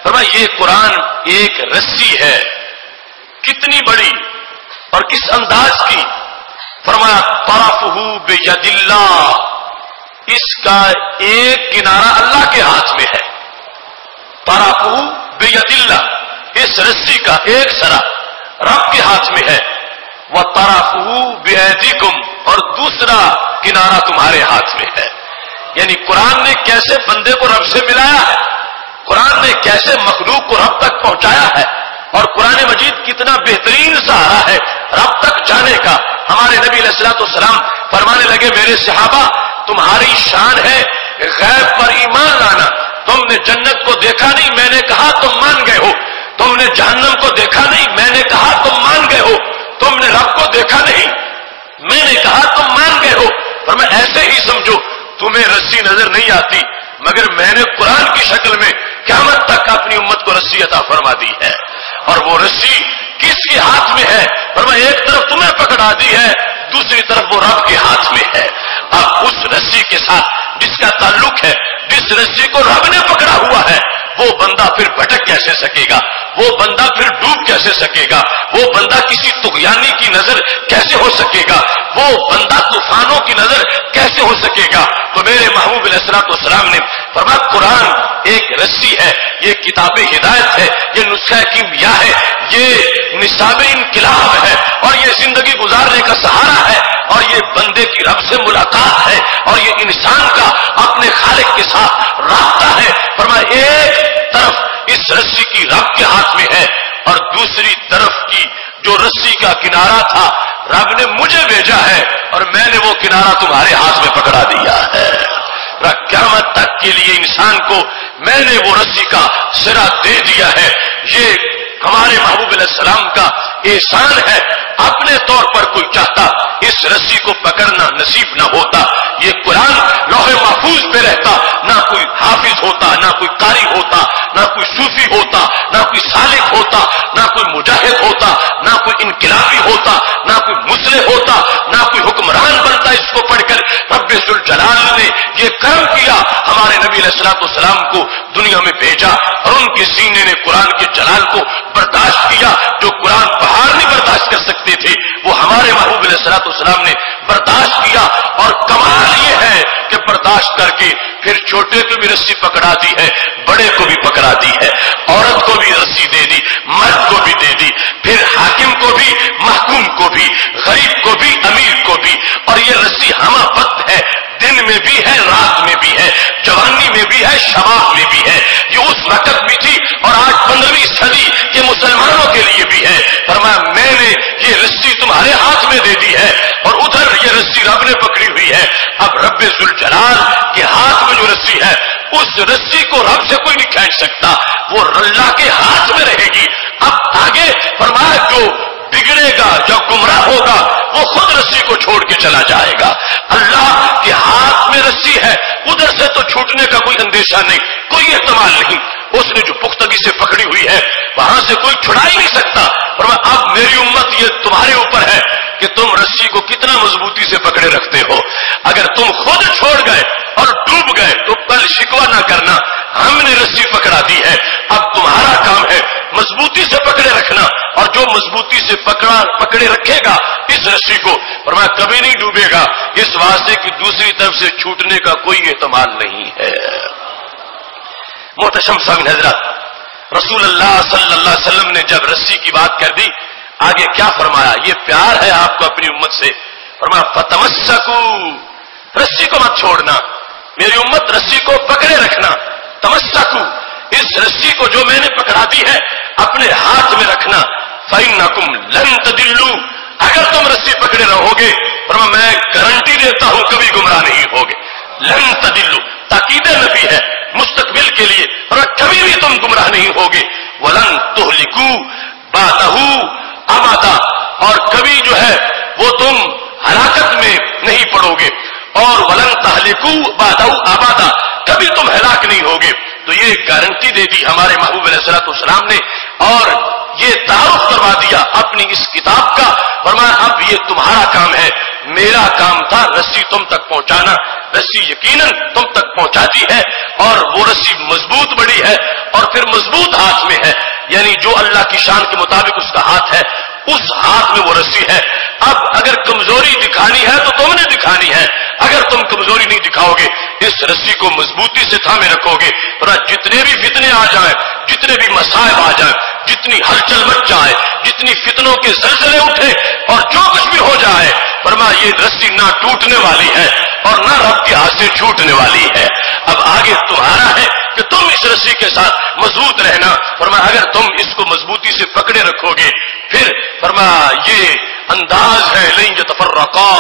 فرمایا یہ قرآن ایک رسی ہے، کتنی بڑی اور کس انداز کی؟ فرمایا طرفہ بید اللہ، اس کا ایک کنارہ اللہ کے ہاتھ میں ہے، طرفہ بید اللہ، اس رسی کا ایک سرا رب کے ہاتھ میں ہے، وطرفہ بایدیکم، اور دوسرا کنارہ تمہارے ہاتھ میں ہے۔ یعنی قرآن نے کیسے بندے کو رب سے ملایا ہے، قرآن نے کیسے مخلوق کو رب تک پہنچایا ہے، اور قرآن مجید کتنا بہترین سہارا ہے رب تک جانے کا۔ ہمارے نبی علیہ الصلوۃ والسلام فرمانے لگے، میرے صحابہ تمہاری شان ہے غیب پر ایمان لانا، تم نے جنت کو دیکھا نہیں، میں نے کہا تم مان گئے ہو، تم نے جہنم کو دیکھا نہیں، میں نے کہا تم مان گئے ہو، تم نے رب کو دیکھا نہیں، میں نے کہا تم مان گئے ہو، پر میں ایسے ہی سمجھو تمہیں رسی نظر نہیں آتی، مگر میں نے قرآن کی شکل میں قیامت تک اپنی امت کو رسی عطا فرما دی ہے، اور وہ رسی کس کے ہاتھ میں ہے؟ فرمایا ایک طرف تمہیں پکڑا دی ہے، دوسری طرف وہ رب کے ہاتھ میں ہے۔ اب اس رسی کے ساتھ جس کا تعلق ہے، جس رسی کو رب نے پکڑا ہوا ہے، وہ بندہ پھر بھٹک کیسے سکے گا، وہ بندہ پھر ڈوب کیسے سکے گا، وہ بندہ کسی طغیانی کی نظر کیسے ہو سکے گا، وہ بندہ طوفانوں کی نظر کیسے ہو سکے گا؟ تو میرے محبوب علیہ الصلوۃ والسلام نے فرمایا قرآن ایک رسی ہے، یہ کتاب ہدایت ہے، یہ نسخہ کیمیا ہے، یہ نصاب انقلاب ہے، اور یہ زندگی گزارنے کا سہارا ہے، اور یہ بندے کی رب سے ملاقات ہے، اور یہ انسان کا اپنے خالق کے ساتھ رابطہ ہے۔ فرمایا ایک طرف اس رسی کی رب کے ہاتھ میں ہے، اور دوسری طرف کی جو رسی کا کنارہ تھا رب نے مجھے بھیجا ہے، اور میں نے وہ کنارہ تمہارے ہاتھ میں پکڑا دیا ہے۔ قیامت تک کے لیے انسان کو میں نے وہ رسی کا سرا دے دیا ہے۔ یہ ہمارے محبوب علیہ السلام کا احسان ہے۔ اپنے طور پر کوئی چاہتا اس رسی کو پکڑنا نصیب نہ ہوتا، یہ قرآن لوح محفوظ پہ رہتا، نہ کوئی حافظ ہوتا، نہ کوئی قاری ہوتا، نہ کوئی صوفی ہوتا، نہ کوئی سالک ہوتا، نہ کوئی مجاہد ہوتا، نہ کوئی انقلابی ہوتا، نہ کوئی مصلح ہوتا، نہ کوئی حکمران بنتا۔ اس کو پڑھ کر رب ذوالجلال نے یہ کرم کیا، ہمارے نبی علیہ الصلوۃ والسلام کو دنیا میں بھیجا، اور ان کے سینے نے قرآن کے جلال کو برداشت کیا۔ جو قرآن پہاڑ نہیں برداشت کر سکتے تھے، وہ ہمارے محبوب علیہ الصلوۃ والسلام نے برداشت کیا، اور کمال یہ ہے کہ برداشت کر کے پھر چھوٹے کو بھی رسی پکڑا دی ہے، بڑے کو بھی پکڑا دی ہے، عورت کو بھی رسی دے دی، مرد کو بھی دے دی، پھر حاکم کو بھی، محکوم کو بھی، غریب کو بھی، امیر کو بھی، اور یہ رسی ہمہ وقت ہے، دن میں بھی ہے، رات میں بھی ہے، جوانی میں بھی ہے، شباب میں بھی ہے۔ یہ اس وقت بھی تھی، اور آج 15ویں صدی کے مسلمانوں کے لیے بھی ہے۔ فرمایا میں نے یہ رسی تمہارے ہاتھ میں دے دی ہے، اور ادھر یہ رسی رب نے پکڑی ہوئی ہے۔ اب رب ذوالجلال کے ہاتھ میں جو رسی ہے، اس رسی کو رب سے کوئی نہیں کھینچ سکتا، وہ اللہ کے ہاتھ میں رہے گی۔ اب آگے فرمایا جو بگڑے گا، جو گمراہ ہوگا، وہ خود رسی کو چھوڑ کے چلا جائے گا۔ اللہ کے ہاتھ میں رسی ہے، ادھر سے تو چھوٹنے کا کوئی اندیشہ نہیں، کوئی احتمال نہیں۔ اس نے جو پختگی سے پکڑی ہوئی ہے، وہاں سے کوئی چھڑا ہی نہیں سکتا۔ فرمایا اب میری امت یہ تمہارے اوپر ہے کہ تم رسی کو کتنا مضبوطی سے پکڑے رکھتے ہو۔ اگر تم خود چھوڑ گئے اور ڈوب گئے تو کل شکوہ نہ کرنا، ہم نے رسی پکڑا دی ہے، اب تمہارا کام ہے مضبوطی سے پکڑے رکھنا، اور جو مضبوطی سے پکڑے رکھے گا اس رسی کو، فرمایا کبھی نہیں ڈوبے گا، اس واسطے کی دوسری طرف سے چھوٹنے کا کوئی احتمال نہیں ہے۔ محتشم سامعین حضرات، رسول اللہ صلی اللہ علیہ وسلم نے جب رسی کی بات کر دی، آگے کیا فرمایا؟ یہ پیار ہے آپ کو اپنی امت سے۔ فرمایا فتمسکوا، رسی کو مت چھوڑنا، میری امت رسی کو پکڑے رکھنا۔ تمسکوا، اس رسی کو جو میں نے پکڑا دی ہے اپنے ہاتھ میں رکھنا۔ فإنکم لن تضلوا، اگر تم رسی پکڑے رہو گے، فرمایا میں گارنٹی دیتا ہوں کبھی گمراہ نہیں ہوگے۔ لن تضلوا تاکید نفی ہے مستقبل کے لیے، فرمایا کبھی بھی تم گمراہ نہیں ہوگے۔ ولن تہلکوا بعدہ ابدا، اور کبھی جو ہے وہ تم ہلاکت میں نہیں پڑو گے، اور ولن تہلکوا بعدہ ابدا، کبھی تم ہلاک نہیں ہوگے۔ تو یہ گارنٹی دے دی ہمارے محبوب علیہ الصلوۃ والسلام نے، اور یہ تعارف کروا دیا اپنی اس کتاب کا۔ فرمایا اب یہ تمہارا کام ہے، میرا کام تھا رسی تم تک پہنچانا، رسی یقیناً تم تک پہنچاتی ہے، اور وہ رسی مضبوط بڑی ہے، اور پھر مضبوط ہاتھ میں ہے، یعنی جو اللہ کی شان کے مطابق اس کا ہاتھ ہے، اس ہاتھ میں وہ رسی ہے۔ اب اگر کمزوری دکھانی ہے تو تم نے دکھانی ہے، اگر تم کمزوری نہیں دکھاؤ گے، اس رسی کو مضبوطی سے تھامے رکھو گے، جتنے بھی فتنے آ جائیں، جتنے بھی مصائب آ جائیں، جتنی ہلچل مچ جائے، جتنی فتنوں کے زلزلے اٹھے، اور جو کچھ بھی ہو جائے، فرمایا یہ رسی نہ ٹوٹنے والی ہے، اور نہ رب کے ہاتھ سے چھوٹنے والی ہے. اب آگے تمہارا ہے کہ تم اس رسی کے ساتھ مضبوط رہنا. فرمایا اگر تم اس کو مضبوطی سے پکڑے رکھو گے پھر فرمایا یہ انداز ہے لن یتفرقا،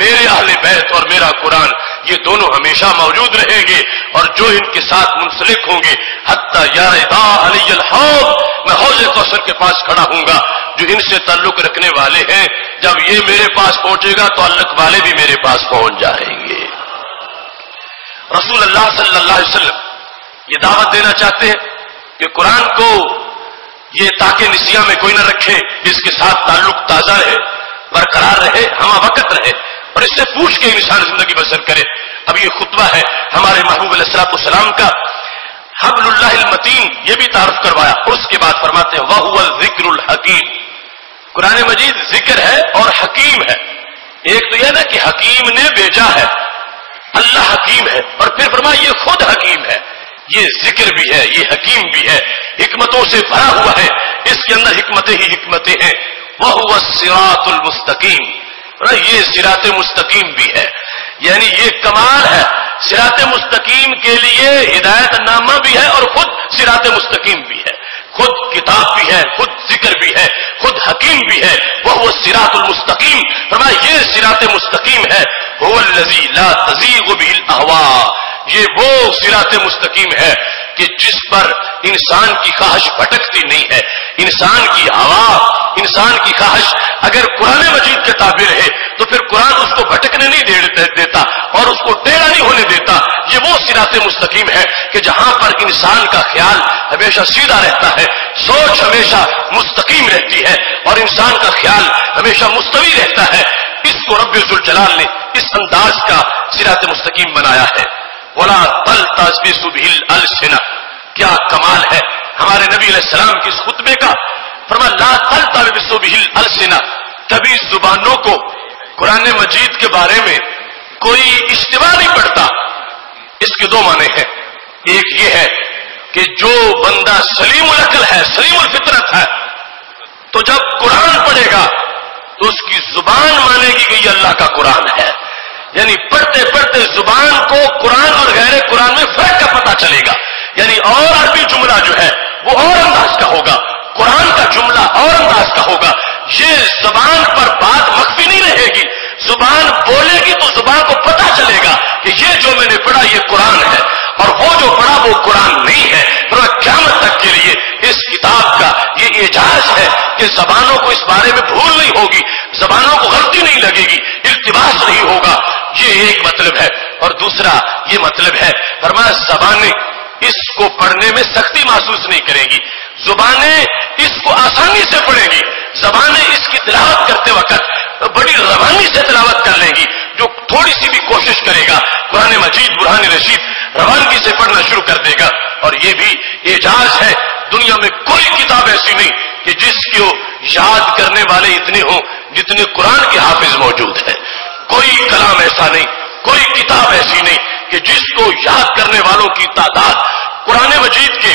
میرے اہل بیت اور میرا قرآن یہ دونوں ہمیشہ موجود رہیں گے اور جو ان کے ساتھ منسلک ہوں گے حتی یردا علی الحوض، میں حوض کوثر کے پاس کھڑا ہوں گا. جو ان سے تعلق رکھنے والے ہیں جب یہ میرے پاس پہنچے گا تو تعلق والے بھی میرے پاس پہنچ جائیں گے. رسول اللہ صلی اللہ علیہ وسلم یہ دعوت دینا چاہتے ہیں کہ قرآن کو یہ تاکہ نسیاں میں کوئی نہ رکھے، اس کے ساتھ تعلق تازہ رہے، برقرار رہے، ہمہ وقت رہے اور اس سے پوچھ کے انسان زندگی بسر کرے. اب یہ خطبہ ہے ہمارے محبوب علیہ الصلوۃ والسلام کا، حبل اللہ المتین، یہ بھی تعارف کروایا اور اس کے بعد فرماتے ہیں وَهُوَ الذِّكْرُ الْحَكِيمُ، قرآن مجید ذکر ہے اور حکیم ہے. ایک تو یہ نا کہ حکیم نے بھیجا ہے، اللہ حکیم ہے، اور پھر فرمایا یہ خود حکیم ہے. یہ ذکر بھی ہے، یہ حکیم بھی ہے، حکمتوں سے بھرا ہوا ہے، اس کے اندر حکمتیں ہی حکمتیں ہیں. وَهُوَ الصِّرَاطُ الْمُسْتَقِيمُ، یہ صراط مستقیم بھی ہے. یعنی یہ کمال ہے، صراط مستقیم کے لیے ہدایت نامہ بھی ہے اور خود صراط مستقیم بھی ہے، خود کتاب بھی ہے، خود ذکر بھی ہے، خود حکیم بھی ہے. وَهُوَ الصِّرَاطُ الْمُسْتَقِيمُ، فرمایا یہ صراط مستقیم ہے. هُوَ الَّذِي لَا تَزِيغُ بِهِ الْأَهْوَاءُ، یہ وہ صراط مستقیم ہے کہ جس پر انسان کی خواہش بھٹکتی نہیں ہے. انسان کی ہوا، انسان کی خواہش اگر قرآن مجید کے تابع رہے تو پھر قرآن اس کو بھٹکنے نہیں دیتا اور اس کو ٹیڑھا نہیں ہونے دیتا. یہ وہ صراط مستقیم ہے کہ جہاں پر انسان کا خیال ہمیشہ سیدھا رہتا ہے، سوچ ہمیشہ مستقیم رہتی ہے اور انسان کا خیال ہمیشہ مستوی رہتا ہے. اس کو رب ذوالجلال نے اس انداز کا صراط مستقیم بنایا ہے. وَلَا تَلْتَبِسُ بِهِ الْأَلْسِنَةُ، کیا کمال ہے ہمارے نبی علیہ السلام کے اس خطبے کا. فرمایا لا تلتبسُ بِهِ الْأَلْسِنَةُ، کبھی زبانوں کو قرآن مجید کے بارے میں کوئی اشتباہ نہیں پڑتا. اس کے دو معنی ہیں. ایک یہ ہے کہ جو بندہ سلیم العقل ہے، سلیم الفطرت ہے، تو جب قرآن پڑھے گا تو اس کی زبان مانے گی کہ یہ اللہ کا قرآن ہے. یعنی پڑھتے پڑھتے زبان کو قرآن اور غیر قرآن میں فرق کا پتہ چلے گا. یعنی اور عربی جملہ جو ہے وہ اور انداز کا ہوگا، قرآن کا جملہ اور انداز کا ہوگا. یہ زبان پر بات مخفی نہیں رہے گی، زبان بولے گی تو زبان کو پتہ چلے گا کہ یہ جو میں نے پڑھا یہ قرآن ہے اور وہ جو پڑھا وہ قرآن نہیں ہے. پر قیامت تک کے لیے اس کتاب کا یہ اعجاز ہے کہ زبانوں کو اس بارے میں بھول نہیں ہوگی، زبانوں کو غلطی نہیں لگے گی، التباس نہیں ہوگا. یہ ایک مطلب ہے. اور دوسرا یہ مطلب ہے فرمایا زبانیں اس کو پڑھنے میں سختی محسوس نہیں کریں گی، زبانیں اس کو آسانی سے پڑھیں گی، زبانیں اس کی تلاوت کرتے وقت بڑی روانی سے تلاوت کر لیں گی. جو تھوڑی سی بھی کوشش کرے گا قرآن مجید برہان رشید روانگی سے پڑھنا شروع کر دے گا. اور یہ بھی اعجاز ہے، دنیا میں کوئی کتاب ایسی نہیں کہ جس کو یاد کرنے والے اتنے ہوں جتنے قرآن کے حافظ موجود ہیں. کوئی کلام ایسا نہیں، کوئی کتاب ایسی نہیں کہ جس کو یاد کرنے والوں کی تعداد قرآن مجید کے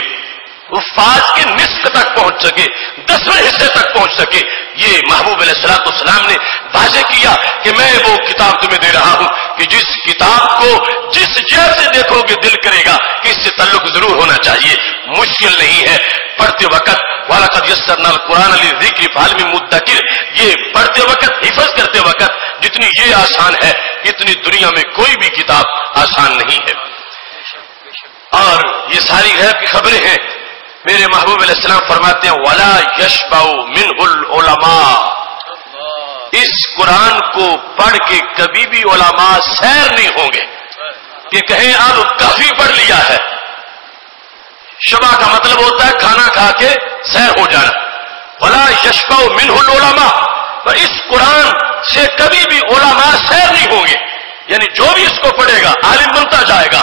حفاظ کے نصف تک پہنچ سکے، 10ویں حصے تک پہنچ سکے. یہ محبوب علیہ الصلوۃ والسلام نے واضح کیا کہ میں وہ کتاب تمہیں دے رہا ہوں کہ جس کتاب کو جس جیسے دیکھو گے دل کرے گا کہ اس سے تعلق ضرور ہونا چاہیے. مشکل نہیں ہے پڑھتے وقت. وَلَقَدْ يَسَّرْنَا الْقُرْآنَ لِلذِّكْرِ فَهَلْ مِن مُدَّكِرٍ، یہ پڑھتے وقت حفظ کرتے وقت جتنی یہ آسان ہے اتنی دنیا میں کوئی بھی کتاب آسان نہیں ہے. اور یہ ساری غیب کی خبریں ہیں. میرے محبوب علیہ السلام فرماتے ہیں وَلَا يَشْبَعُ مِنْهُ الْعُلَمَاءُ، اس قرآن کو پڑھ کے کبھی بھی علماء سیر نہیں ہوں گے کہ کہیں اب کافی پڑھ لیا ہے. شبع کا مطلب ہوتا ہے کھانا کھا کے سیر ہو جانا. وَلَا يَشْبَعُ مِنْهُ الْعُلَمَاءُ، اور اس قرآن سے کبھی بھی علماء سیر نہیں ہوں گے. یعنی جو بھی اس کو پڑھے گا عالم بنتا جائے گا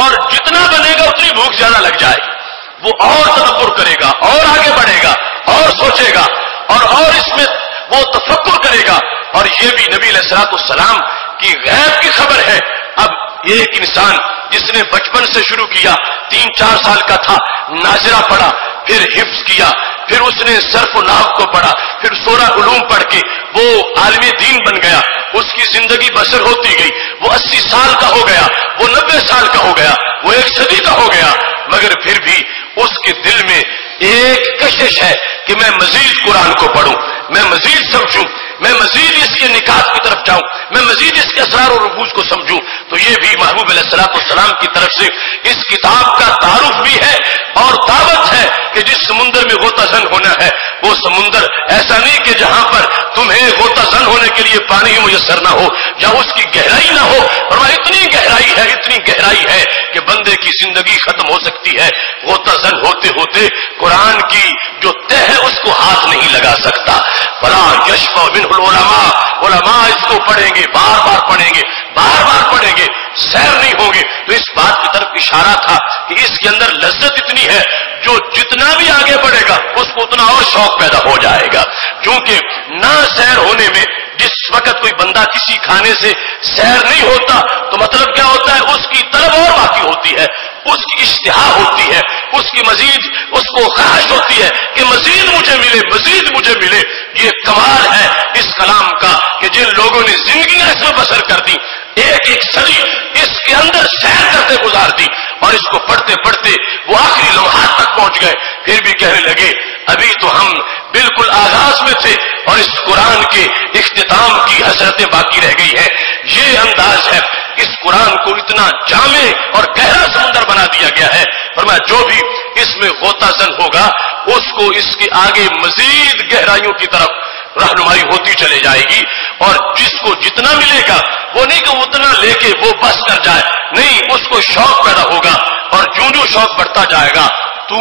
اور جتنا بنے گا اتنی بھوک زیادہ لگ جائے گی. وہ اور تدبر کرے گا اور آگے بڑھے گا اور سوچے گا اور اس میں وہ تفکر کرے گا. اور یہ بھی نبی علیہ الصلوۃ والسلام کی غیب کی خبر ہے. اب ایک انسان جس نے بچپن سے شروع کیا، 3-4 سال کا تھا، ناظرہ پڑھا، پھر حفظ کیا، پھر اس نے صرف و نحو کو پڑھا، پھر 16 علوم پڑھ کے وہ عالم دین بن گیا. اس کی زندگی بسر ہوتی گئی، وہ 80 سال کا ہو گیا، وہ 90 سال کا ہو گیا، وہ 1 صدی کا ہو گیا، مگر پھر بھی اس کے دل میں ایک کشش ہے کہ میں مزید قرآن کو پڑھوں، میں مزید سمجھوں، میں مزید اس کے نکات کی طرف جاؤں، میں مزید اس کے اسرار و رموز کو سمجھوں۔ تو یہ بھی محبوب علیہ الصلوۃ والسلام کی طرف سے اس کتاب کا تعارف بھی ہے اور دعوت ہے کہ جس سمندر میں غوطہ زن ہونا ہے وہ سمندر ایسا نہیں کہ جہاں پر تمہیں غوطہ زن ہونے کے لیے پانی ہی میسر نہ ہو یا اس کی گہرائی نہ ہو، اور وہ اتنی گہرائی ہے، اتنی گہرائی ہے کہ بندے کی زندگی ختم ہو سکتی ہے غوطہ زن ہوتے ہوتے، قرآن کی جو تہ ہے اس کو ہاتھ نہیں لگا سکتا۔ فلا یشفع منہ العلماء، علماء اس کو پڑھیں گے، بار بار پڑھیں گے، بار بار پڑھیں گے، سیر نہیں ہوں گے۔ تو اس بات کی طرف اشارہ تھا کہ اس کے اندر لذت اتنی ہے جو جتنا بھی آگے بڑھے گا اس کو اتنا اور شوق پیدا ہو جائے گا، کیونکہ نہ سیر ہونے میں جس وقت کوئی بندہ کسی کھانے سے سیر نہیں ہوتا تو مطلب کیا ہوتا ہے، اس کی طلب اور باقی ہوتی ہے، اس کی اشتہا ہوتی ہے، اس کی مزید اس کو خواہش ہوتی ہے کہ مزید مجھے ملے، مزید مجھے ملے۔ یہ کمال ہے اس کلام کا کہ جن لوگوں نے زندگیاں اس میں بسر کر دی، ایک ایک صدی اس کے اندر سیر کرتے گزار دی، اور اس کو پڑھتے پڑھتے وہ آخری لمحات تک پہنچ گئے، پھر بھی کہنے لگے ابھی تو ہم بالکل آغاز میں تھے اور اس قرآن کے اختتام کی حسرتیں باقی رہ گئی ہیں۔ یہ انداز ہے، اس قرآن کو اتنا جامع اور گہرا سمندر بنا دیا گیا ہے، فرمایا جو بھی اس میں غوطہ زن ہوگا اس کو اس کے آگے مزید گہرائیوں کی طرف رہنمائی ہوتی چلے جائے گی، اور جس کو جتنا ملے گا وہ نہیں کہ اتنا لے کے وہ بس کر جائے، نہیں، اس کو شوق پیدا ہوگا، اور جو شوق بڑھتا جائے گا تو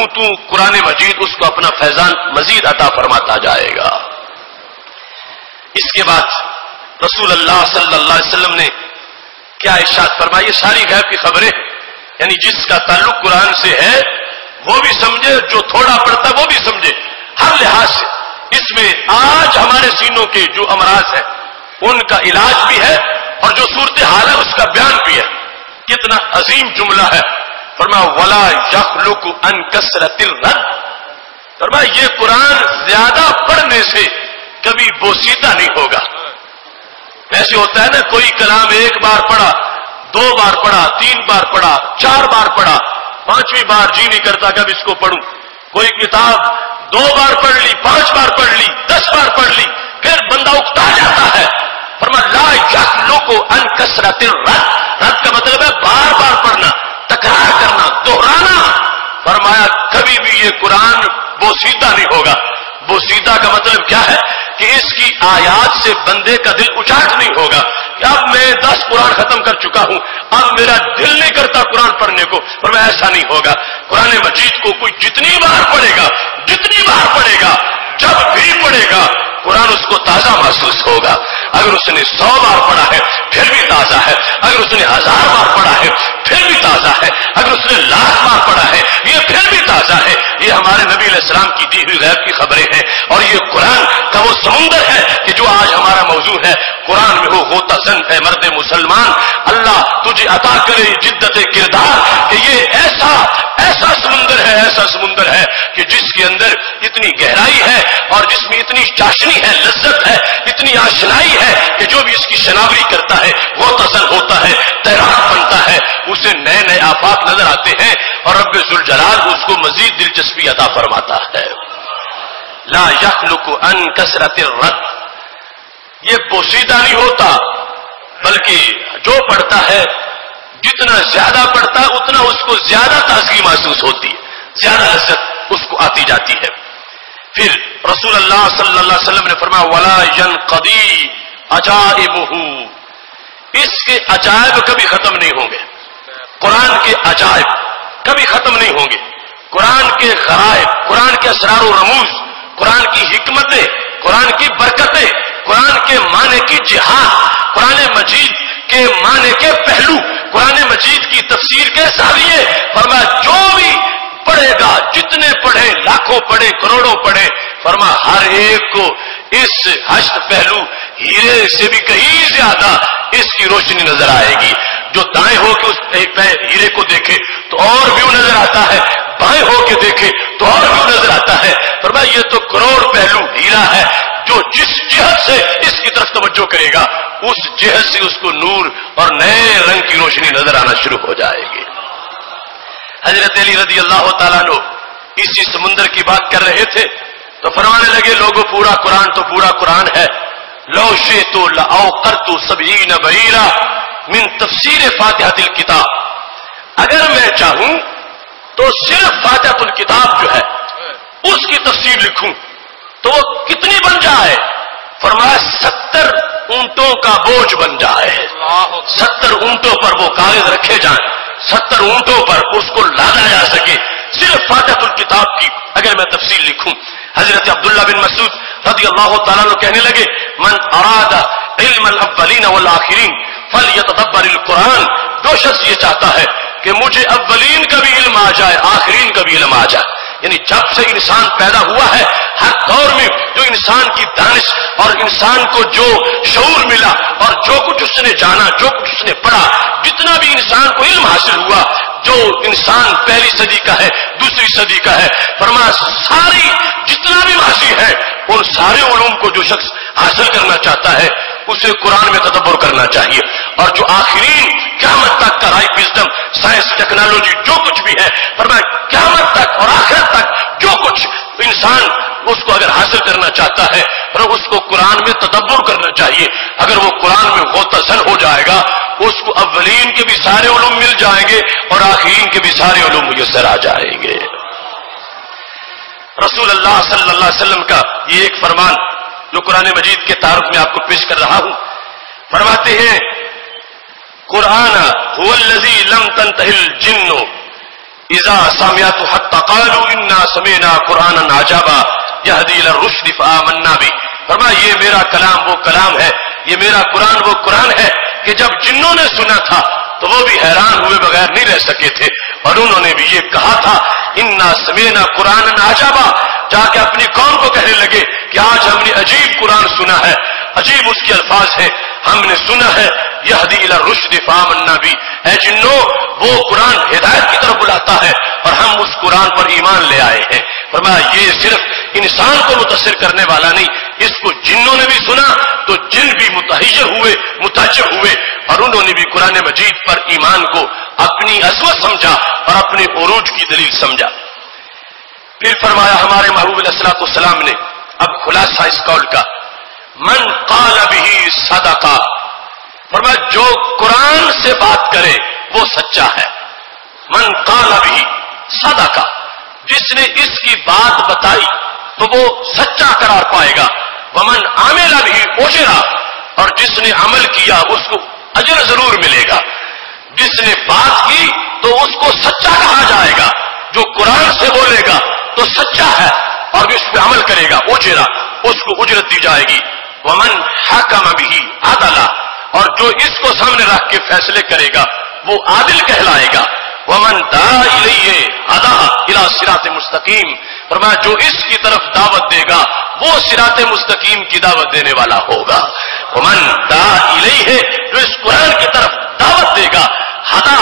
قرآن مجید اس کو اپنا فیضان مزید عطا فرماتا جائے گا۔ اس کے بعد رسول اللہ صلی اللہ علیہ وسلم نے کیا ارشاد فرمایا؟ یہ ساری غیب کی خبریں، یعنی جس کا تعلق قرآن سے ہے وہ بھی سمجھے، جو تھوڑا پڑھتا وہ بھی سمجھے، ہر لحاظ سے اس میں آج ہمارے سینوں کے جو امراض ہیں ان کا علاج بھی ہے، اور جو صورتحال ہے اس کا بیان بھی ہے۔ کتنا عظیم جملہ ہے، فرمایا ولا یخلق عن کثرت الرد، فرمایا یہ قرآن زیادہ پڑھنے سے کبھی بوسیدہ نہیں ہوگا۔ ایسے ہوتا ہے نا، کوئی کلام ایک بار پڑھا، 2 بار پڑھا، 3 بار پڑھا، 4 بار پڑھا، 5ویں بار جی نہیں کرتا کہ اب اس کو پڑھوں۔ کوئی کتاب 2 بار پڑھ لی، 5 بار پڑھ لی، 10 بار پڑھ لی، پھر بندہ اکتا جاتا ہے۔ فرمایا لا یخلق عن کثرت الرد، رد کا مطلب ہے بار بار پڑھنا، تکرار کرنا، دہرانا۔ فرمایا کبھی بھی یہ قرآن بوسیدہ نہیں ہوگا۔ بوسیدہ کا مطلب کیا ہے کہ اس کی آیات سے بندے کا دل اچاٹ نہیں ہوگا کہ اب میں 10 قرآن ختم کر چکا ہوں، اب میرا دل نہیں کرتا قرآن پڑھنے کو، فرمایا ایسا نہیں ہوگا۔ قرآن مجید کو کوئی جتنی بار پڑھے گا، جتنی بار پڑھے گا، جب بھی پڑھے گا قرآن اس کو تازہ محسوس ہوگا۔ اگر اس نے 100 بار پڑھا ہے پھر بھی تازہ ہے، اگر اس نے 1000 بار پڑھا ہے پھر بھی تازہ ہے، اگر اس نے 1,00,000 بار پڑھا ہے یہ پھر بھی تازہ ہے۔ یہ ہمارے نبی علیہ السلام کی دی ہوئی غیب کی خبریں ہیں، اور یہ قرآن کا وہ سمندر ہے کہ جو آج ہمارا موضوع ہے، قرآن میں ہو غوطہ زن ہے مرد مسلمان، اللہ تجھے عطا کرے جدت کردار کہ یہ ایسا سمندر ہے، ایسا سمندر ہے کہ جس کے اندر اتنی گہرائی ہے اور جس میں اتنی چاشنی ہے، لذت ہے، اتنی آشنائی ہے کہ جو بھی اس کی شناوری کرتا ہے غوطہ زن ہوتا ہے، تیراک بنتا ہے، اسے نئے نئے آفاق نظر آتے ہیں، اور رب ذوالجلال اس کو مزید دلچسپی عطا فرماتا ہے۔ لا یخلق عن کثرت الرد، یہ بوسیدہ نہیں ہوتا، بلکہ جو پڑھتا ہے جتنا زیادہ پڑھتا ہے اتنا اس کو زیادہ تازگی محسوس ہوتی ہے، زیادہ لذت اس کو آتی جاتی ہے۔ پھر رسول اللہ صلی اللہ علیہ وسلم نے فرمایا ولا ينقضي عجائبہ، اس کے عجائب کبھی ختم نہیں ہوں گے، قرآن کے عجائب کبھی ختم نہیں ہوں گے، قرآن کے غرائب، قرآن کے اسرار و رموز، قرآن کی حکمتیں، قرآن کی برکتیں، قرآن کے معنی کی جہاد، قرآن مجید کے معنی کے پہلو، قرآن مجید کی تفسیر کے زاویے، فرمایا جو بھی پڑھے گا، جتنے پڑھے، لاکھوں پڑھے، کروڑوں پڑھے، فرمایا ہر ایک کو اس ہشت پہلو ہیرے سے بھی کہیں زیادہ اس کی روشنی نظر آئے گی۔ جو دائیں ہو کے اس ہیرے کو دیکھے تو اور بھی نظر آتا ہے، بائیں ہو کے دیکھے تو اور بھی نظر آتا ہے۔ فرمایا یہ تو کروڑ پہلو ہیرا ہے، جو جس جہت سے اس کی طرف توجہ کرے گا اس جہت سے اس کو نور اور نئے رنگ کی روشنی نظر آنا شروع ہو جائے گی۔ حضرت علی رضی اللہ تعالیٰ عنہ اسی سمندر کی بات کر رہے تھے تو فرمانے لگے لوگوں پورا قرآن تو پورا قرآن ہے، لو شئت لأوقرت 70 بعیرا من تفسیر فاتحۃ الکتاب، اگر میں چاہوں تو صرف فاتحۃ الکتاب جو ہے اس کی تفسیر لکھوں تو وہ کتنی بن جائے؟ فرمایا 70 اونٹوں کا بوجھ بن جائے، 70 اونٹوں پر وہ کاغذ رکھے جائیں، 70 اونٹوں پر اس کو لادا جا سکے صرف فاتحۃ الکتاب کی اگر میں تفسیر لکھوں۔ حضرت عبداللہ بن مسعود رضی اللہ تعالیٰ عنہ کہنے لگے من اراد علم الاولین والآخرین فلیتدبر القرآن، جو شخص یہ چاہتا ہے کہ مجھے اولین کا بھی علم آ جائے آخرین کا بھی علم آ جائے، یعنی جب سے انسان پیدا ہوا ہے ہر دور میں جو انسان کی دانش اور انسان کو جو شعور ملا اور جو کچھ اس نے جانا، جو کچھ اس نے پڑھا، جتنا بھی انسان کو علم حاصل ہوا، جو انسان پہلی صدی کا ہے دوسری صدی کا ہے، فرمایا ساری جتنا بھی ماضی ہے ان سارے علوم کو جو شخص حاصل کرنا چاہتا ہے اسے قرآن میں تدبر کرنا چاہیے، اور جو آخرین قیامت تک کا رائٹ وزڈم سائنس ٹیکنالوجی جو کچھ بھی ہے فرمایا قیامت تک اور آخرت تک جو کچھ انسان اس کو اگر حاصل کرنا چاہتا ہے اور اس کو قرآن میں تدبر کرنا چاہیے، اگر وہ قرآن میں غوطہ ہو جائے گا اس کو اولین کے بھی سارے علوم مل جائیں گے اور آخرین کے بھی سارے علوم میسر آ جائیں گے۔ رسول اللہ صلی اللہ علیہ وسلم کا یہ ایک فرمان جو قرآن مجید کے تعارف میں آپ کو پیش کر رہا ہوں، فرماتے ہیں قرآن هو الذی لم تنتهِ الجن اذا سمعت حتى قالوا انا سمعنا قرآنا عجبا یہدی الی الرشد فآمنا به، فرمایا یہ میرا کلام وہ کلام ہے، یہ میرا قرآن وہ قرآن ہے کہ جب جنوں نے سنا تھا تو وہ بھی حیران ہوئے بغیر نہیں رہ سکے تھے، اور انہوں نے بھی یہ کہا تھا انا سمعنا قرآنا عجبا، جا کے اپنی قوم کو کہنے لگے کہ آج ہم نے عجیب قرآن سنا ہے، عجیب اس کے الفاظ ہیں، ہم نے سنا ہے یہدی الی الرشد فآمنا به، اے جنوں وہ قرآن ہدایت کی طرف بلاتا ہے اور ہم اس قرآن پر ایمان لے آئے ہیں۔ فرمایا یہ صرف انسان کو متاثر کرنے والا نہیں، اس کو جنوں نے بھی سنا تو جن بھی متحیر ہوئے متاثر ہوئے اور انہوں نے بھی قرآن مجید پر ایمان کو اپنی عظمت سمجھا اور اپنے عروج کی دلیل سمجھا۔ پھر فرمایا ہمارے محبوب علیہ الصلوۃ والسلام نے اب خلاصہ اس قول کا من قال به صدقہ، فرمایا جو قرآن سے بات کرے وہ سچا ہے، من قال به صدقہ، جس نے اس کی بات بتائی تو وہ سچا قرار پائے گا، ومن عمل به اجر، اور جس نے عمل کیا اس کو اجر ضرور ملے گا، جس نے بات کی تو اس کو سچا کہا جائے گا، جو قرآن سے بولے گا تو سچا ہے اور جس پہ عمل کرے گا اجرا اس کو اجرت دی جائے گی، ومن حکم به عدلا، اور جو اس کو سامنے رکھ کے فیصلے کرے گا وہ عادل کہلائے گا، ومن دعا الیہ ہدی الی صراط مستقیم، فرمایا جو اس کی طرف دعوت دے گا وہ صراط مستقیم کی دعوت دینے والا ہوگا، ومن دعا الیہ، جو اس قرآن کی طرف دعوت دے گا، ہدی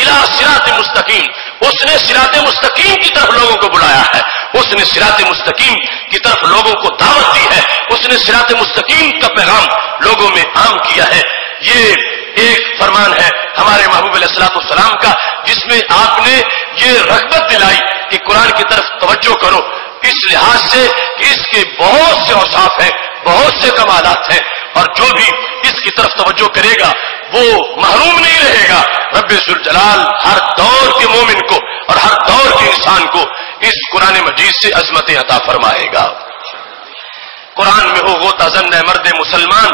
الی صراط مستقیم، اس نے صراط مستقیم کی طرف لوگوں کو بلایا ہے، اس نے صراط مستقیم کی طرف لوگوں کو دعوت دی ہے، اس نے صراط مستقیم کا پیغام لوگوں میں عام کیا ہے۔ یہ ایک فرمان ہے ہمارے محبوب علیہ الصلوۃ والسلام کا جس میں آپ نے یہ رغبت دلائی کہ قرآن کی طرف توجہ کرو، اس لحاظ سے کہ اس کے بہت سے اوصاف ہیں، بہت سے کمالات ہیں، اور جو بھی اس کی طرف توجہ کرے گا وہ محروم نہیں رہے گا۔ رب ذوالجلال ہر دور کے مومن کو اور ہر دور کے انسان کو اس قرآن مجید سے عظمتیں عطا فرمائے گا۔ قرآن میں ہو غوطہ زن مرد مسلمان،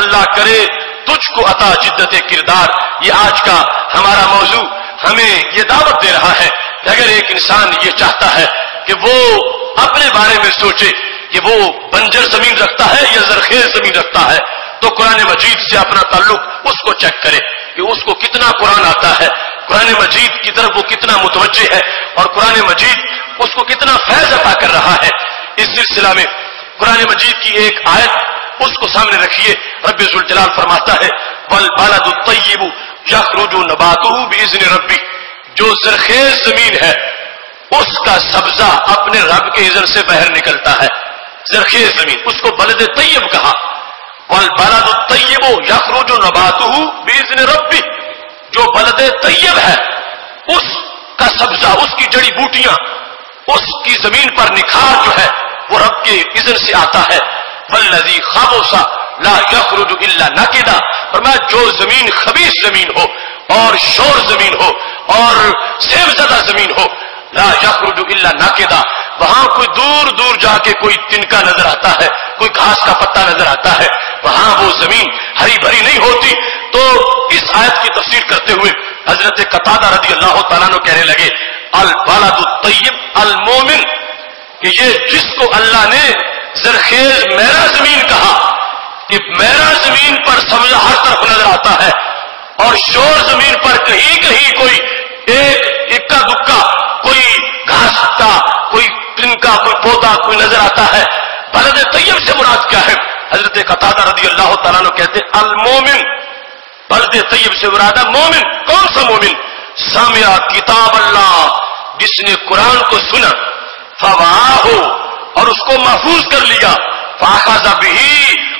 اللہ کرے تجھ کو عطا جدت کردار، یہ آج کا ہمارا موضوع ہمیں یہ دعوت دے رہا ہے کہ اگر ایک انسان یہ چاہتا ہے کہ وہ اپنے بارے میں سوچے کہ وہ بنجر زمین رکھتا ہے یا زرخیز زمین رکھتا ہے تو قرآن مجید سے اپنا تعلق اس کو چیک کرے کہ اس کو کتنا قرآن آتا ہے، قرآن مجید کی طرف وہ کتنا متوجہ ہے اور قرآن مجید اس کو کتنا فیض عطا کر رہا ہے۔ اس سلسلہ میں قرآن مجید کی ایک آیت اس کو سامنے رکھیے، رب ذوالجلال فرماتا ہے والبلد الطیب یخرج نباتہ باذن ربی، جو زرخیز زمین ہے اس کا سبزہ اپنے رب کے اذن سے باہر نکلتا ہے۔ زرخیز زمین، اس کو بلد طیب کہا. والبلد الطیب یخرج نباتہ باذن ربہ، جو بلد طیب ہے اس کا سبزہ، اس کی جڑی بوٹیاں، اس کی زمین پر نکھار جو ہے وہ رب کے اذن سے آتا ہے. والذی خبث لا یخرج الا نکدا، فرمایا جو زمین خبیث زمین ہو اور شور زمین ہو اور سیب زدہ زمین ہو، لا یخرج الا نکدا، وہاں کوئی دور دور جا کے کوئی تنکا نظر آتا ہے، کوئی گھاس کا پتا نظر آتا ہے، وہاں وہ زمین ہری بھری نہیں ہوتی. تو اس آیت کی تفسیر کرتے ہوئے حضرت قتادہ رضی اللہ تعالیٰ عنہ کہنے لگے البلد الطیب المومن، کہ یہ جس کو اللہ نے زرخیز میرا زمین کہا کہ میرا زمین پر سبزہ ہر طرف نظر آتا ہے اور شور زمین پر کہیں کہیں کوئی ایک اکا دکا کوئی گھاس کا کوئی تنکا کوئی پودا کوئی نظر آتا ہے. بلد طیب سے مراد کیا ہے؟ حضرت قتادہ رضی اللہ تعالیٰ عنہ کہتے المومن، بلد طیب سے مراد ہے مومن. کون سا مومن؟ سامع کتاب اللہ، جس نے قرآن کو سنا، فوعاہ، اور اس کو محفوظ کر لیا، فاخذ بہ،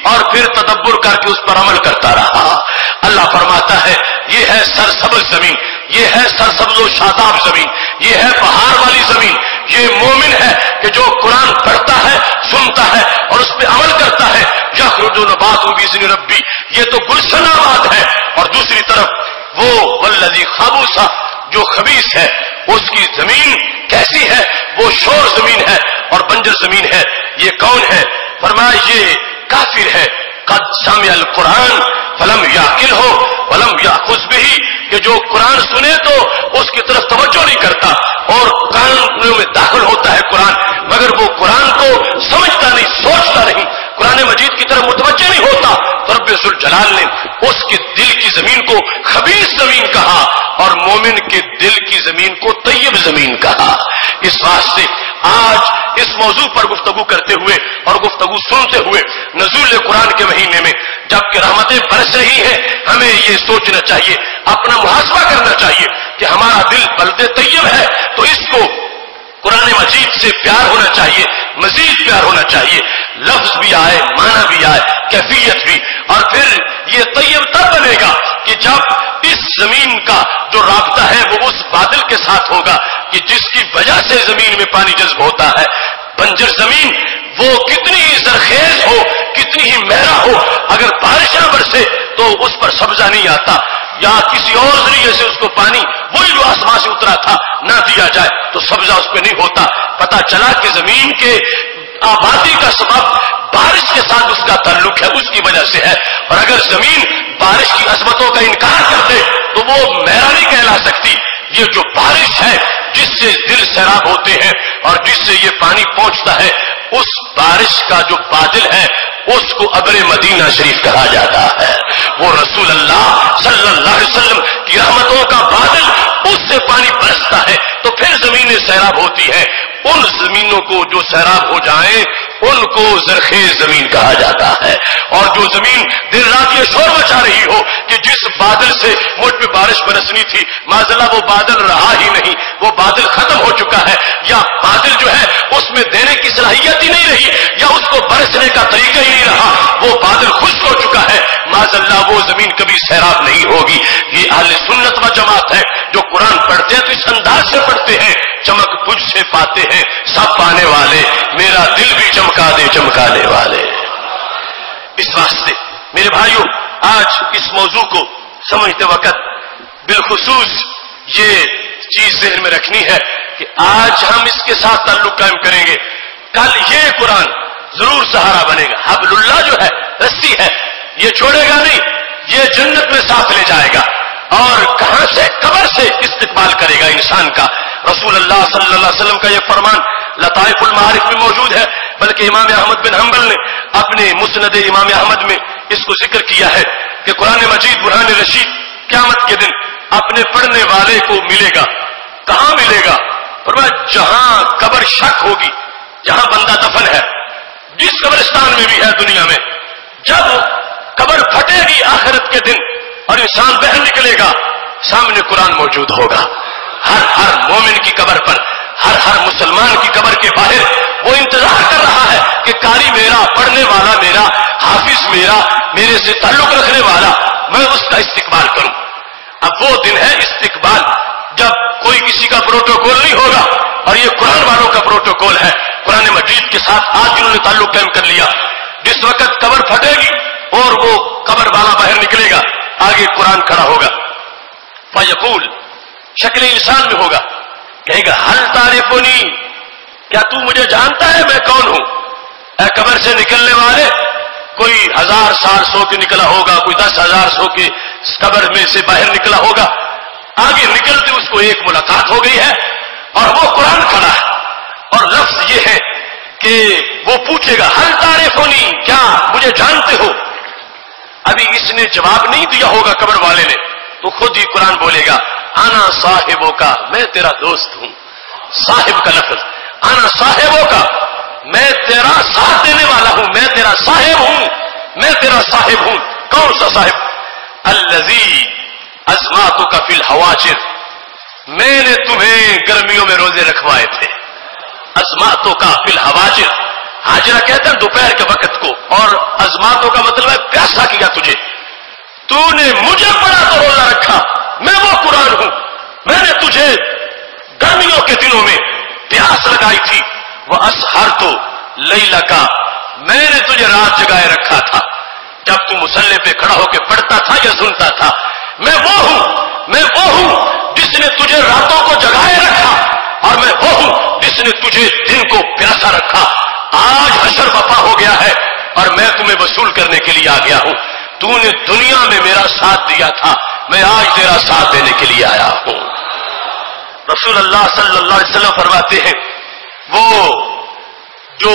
اور پھر تدبر کر کے اس پر عمل کرتا رہا. اللہ فرماتا ہے یہ ہے سرسبز زمین، یہ ہے سرسبز و شاداب زمین، یہ ہے پہاڑ والی زمین. یہ مومن ہے کہ جو قرآن پڑھتا ہے، سنتا ہے اور اس پہ عمل کرتا ہے. یخرج نباتہ باذن ربی، یہ تو گلشن آباد ہے. اور دوسری طرف وہ والذی خبث، جو خبیث ہے اس کی زمین کیسی ہے؟ وہ شور زمین ہے اور بنجر زمین ہے. یہ کون ہے؟ فرمایا یہ کافر ہے. قد سمع القرآن فلم یعقلہ ولم یأخذ بہ، کہ جو قرآن سنے تو اس کی طرف توجہ نہیں کرتا اور کانوں میں داخل ہوتا ہے قرآن، مگر وہ قرآن کو سمجھتا نہیں، سوچتا نہیں، قرآن مجید کی طرف متوجہ نہیں ہوتا. تو رب ذوالجلال نے اس کے دل کی زمین کو خبیث زمین کہا اور مومن کے دل کی زمین کو طیب زمین کہا. اس واسطے آج اس موضوع پر گفتگو کرتے ہوئے اور گفتگو سنتے ہوئے نزول قرآن کے مہینے میں جبکہ رحمتیں برس رہی ہیں، ہمیں یہ سوچنا چاہیے، اپنا محاسبہ کرنا چاہیے کہ ہمارا دل بلد طیب ہے تو اس کو قرآن مجید سے پیار ہونا چاہیے، مزید پیار ہونا چاہیے، لفظ بھی آئے، معنی بھی آئے، کیفیت بھی. اور پھر یہ طیب تب بنے گا کہ جب اس زمین کا جو رابطہ ہے وہ اس بادل کے ساتھ ہوگا کہ جس کی وجہ سے زمین میں پانی جذب ہوتا ہے. بنجر زمین وہ کتنی ہی زرخیز ہو، کتنی ہی مہرا ہو، اگر بارش نہ برسے تو اس پر سبزہ نہیں آتا، یا کسی اور ذریعے سے اس کو پانی وہی جو آسمان سے اترا تھا نہ دیا جائے تو سبزہ اس پہ نہیں ہوتا. پتہ چلا کہ زمین کے آبادی کا سبب بارش کے ساتھ اس کا تعلق ہے، اس کی وجہ سے ہے. اور اگر زمین بارش کی عظمتوں کا انکار کر دے تو وہ مہرا نہیں کہلا سکتی. یہ جو بارش ہے جس سے دل سیراب ہوتے ہیں اور جس سے یہ پانی پہنچتا ہے، اس بارش کا جو بادل ہے اس کو ابر مدینہ شریف کہا جاتا ہے. وہ رسول اللہ صلی اللہ علیہ وسلم کی رحمتوں کا بادل، اس سے پانی برستا ہے تو پھر زمینیں سیراب ہوتی ہیں. ان زمینوں کو جو سیراب ہو جائیں ان کو زرخیز زمین کہا جاتا ہے. اور جو زمین دن رات یہ شور مچا رہی ہو کہ جس بادل سے مجھ پہ بارش برسنی تھی معذاللہ وہ بادل رہا ہی نہیں، وہ بادل ختم ہو چکا ہے، یا بادل جو ہے اس میں دینے کی صلاحیت ہی نہیں رہی، یا اس کو برسنے کا طریقہ ہی نہیں رہا، وہ بادل خشک ہو چکا ہے، معذاللہ وہ زمین کبھی سیراب نہیں ہوگی. یہ اہل سنت و جماعت ہے جو قرآن پڑھتے ہیں تو اس انداز سے پڑھتے ہیں، چمک تجھ سے پاتے ہیں سب پانے والے، میرا دل بھی چمکا دے چمکانے والے. اس واسطے میرے بھائیوں آج اس موضوع کو سمجھتے وقت بالخصوص یہ چیز ذہن میں رکھنی ہے کہ آج ہم اس کے ساتھ تعلق قائم کریں گے، کل یہ قرآن ضرور سہارا بنے گا. حبل اللہ جو ہے، رسی ہے، یہ چھوڑے گا نہیں، یہ جنت میں ساتھ لے جائے گا. اور کہاں سے؟ قبر سے استقبال کرے گا انسان کا. رسول اللہ صلی اللہ علیہ وسلم کا یہ فرمان لطائف المعارف میں موجود ہے، بلکہ امام احمد بن حنبل نے اپنے مسند امام احمد میں اس کو ذکر کیا ہے کہ قرآن مجید برہان رشید قیامت کے دن اپنے پڑھنے والے کو ملے گا. کہاں ملے گا؟ فرمایا جہاں قبر شک ہوگی، جہاں بندہ دفن ہے، جس قبرستان میں بھی ہے دنیا میں، جب قبر پھٹے گی آخرت کے دن اور انسان باہر نکلے گا، سامنے قرآن موجود ہوگا. ہر مومن کی قبر پر، ہر مسلمان کی قبر کے باہر وہ انتظار کر رہا ہے کہ میرے سے تعلق رکھنے والا، میں اس کا استقبال کروں۔ اب وہ دن ہے استقبال، جب کوئی کسی کا پروٹوکول نہیں ہوگا، اور یہ قرآن والوں کا پروٹوکول ہے۔ قرآن مجید کے ساتھ آج انہوں نے تعلق قائم کر لیا۔ جس وقت قبر پھٹے گی اور وہ قبر والا باہر نکلے گا، آگے قرآن کھڑا ہوگا، فیقول، شکل انسان میں ہوگا، کہے گا ہل تعرفنی، کیا تو مجھے جانتا ہے میں کون ہوں؟ اے قبر سے نکلنے والے، کوئی 1000 سال سو کے نکلا ہوگا، کوئی 10,000 سو کے قبر میں سے باہر نکلا ہوگا، آگے نکلتے اس کو ایک ملاقات ہو گئی ہے اور وہ قرآن کھڑا ہے، اور لفظ یہ ہے کہ وہ پوچھے گا ہل تعرفنی، کیا مجھے جانتے ہو؟ ابھی اس نے جواب نہیں دیا ہوگا قبر والے نے، تو خود ہی قرآن بولے گا انا صاحبوں کا، میں تیرا دوست ہوں۔ صاحب کا لفظ، انا صاحبوں کا، میں تیرا ساتھ دینے والا ہوں، میں تیرا صاحب ہوں، میں تیرا صاحب ہوں۔ کون سا صاحب؟ الذی ازماتک فی الحواجر، میں نے تمہیں گرمیوں میں روزے رکھوائے تھے۔ ازماتک فی الحواجر، حاجرہ کہتے ہیں دوپہر کے وقت کو، اور ازماتوں کا مطلب ہے پیاسا کیا تجھے، تو نے مجھے پڑھا تو روزہ رکھا، میں وہ قرآن ہوں، میں نے تجھے گرمیوں کے دنوں میں پیاس لگائی تھی، وہ اسحر تو لیلا کا، میں نے تجھے رات جگائے رکھا تھا، جب تو مصلی پہ کھڑا ہو کے پڑھتا تھا یا سنتا تھا، میں وہ ہوں جس نے تجھے راتوں کو جگائے رکھا، اور میں وہ ہوں جس نے تجھے دن کو پیاسا رکھا۔ آج حشر وفا ہو گیا ہے اور میں تمہیں وصول کرنے کے لیے آ گیا ہوں، تو نے دنیا میں میرا ساتھ دیا تھا، میں آج تیرا ساتھ دینے کے لیے آیا ہوں۔ رسول اللہ صلی اللہ علیہ وسلم فرماتے ہیں وہ جو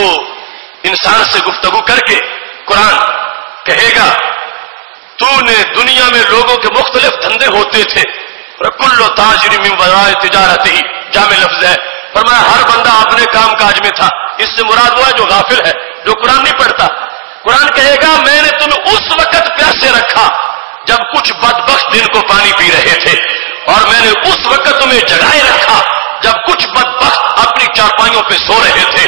انسان سے گفتگو کر کے قرآن کہے گا تو نے دنیا میں لوگوں کے مختلف دھندے ہوتے تھے، کل تاجر من وراء تجارت ہی، جامع لفظ ہے، فرمایا ہر بندہ اپنے کام کاج میں تھا، اس سے مراد وہ ہے جو غافل ہے، جو قرآن نہیں پڑھتا۔ قرآن کہے گا میں نے تمہیں اس وقت پیاسے رکھا جب کچھ بدبخت دن کو پانی پی رہے تھے، اور میں نے اس وقت تمہیں جگائے رکھا جب کچھ بدبخت اپنی چارپائیوں پہ سو رہے تھے۔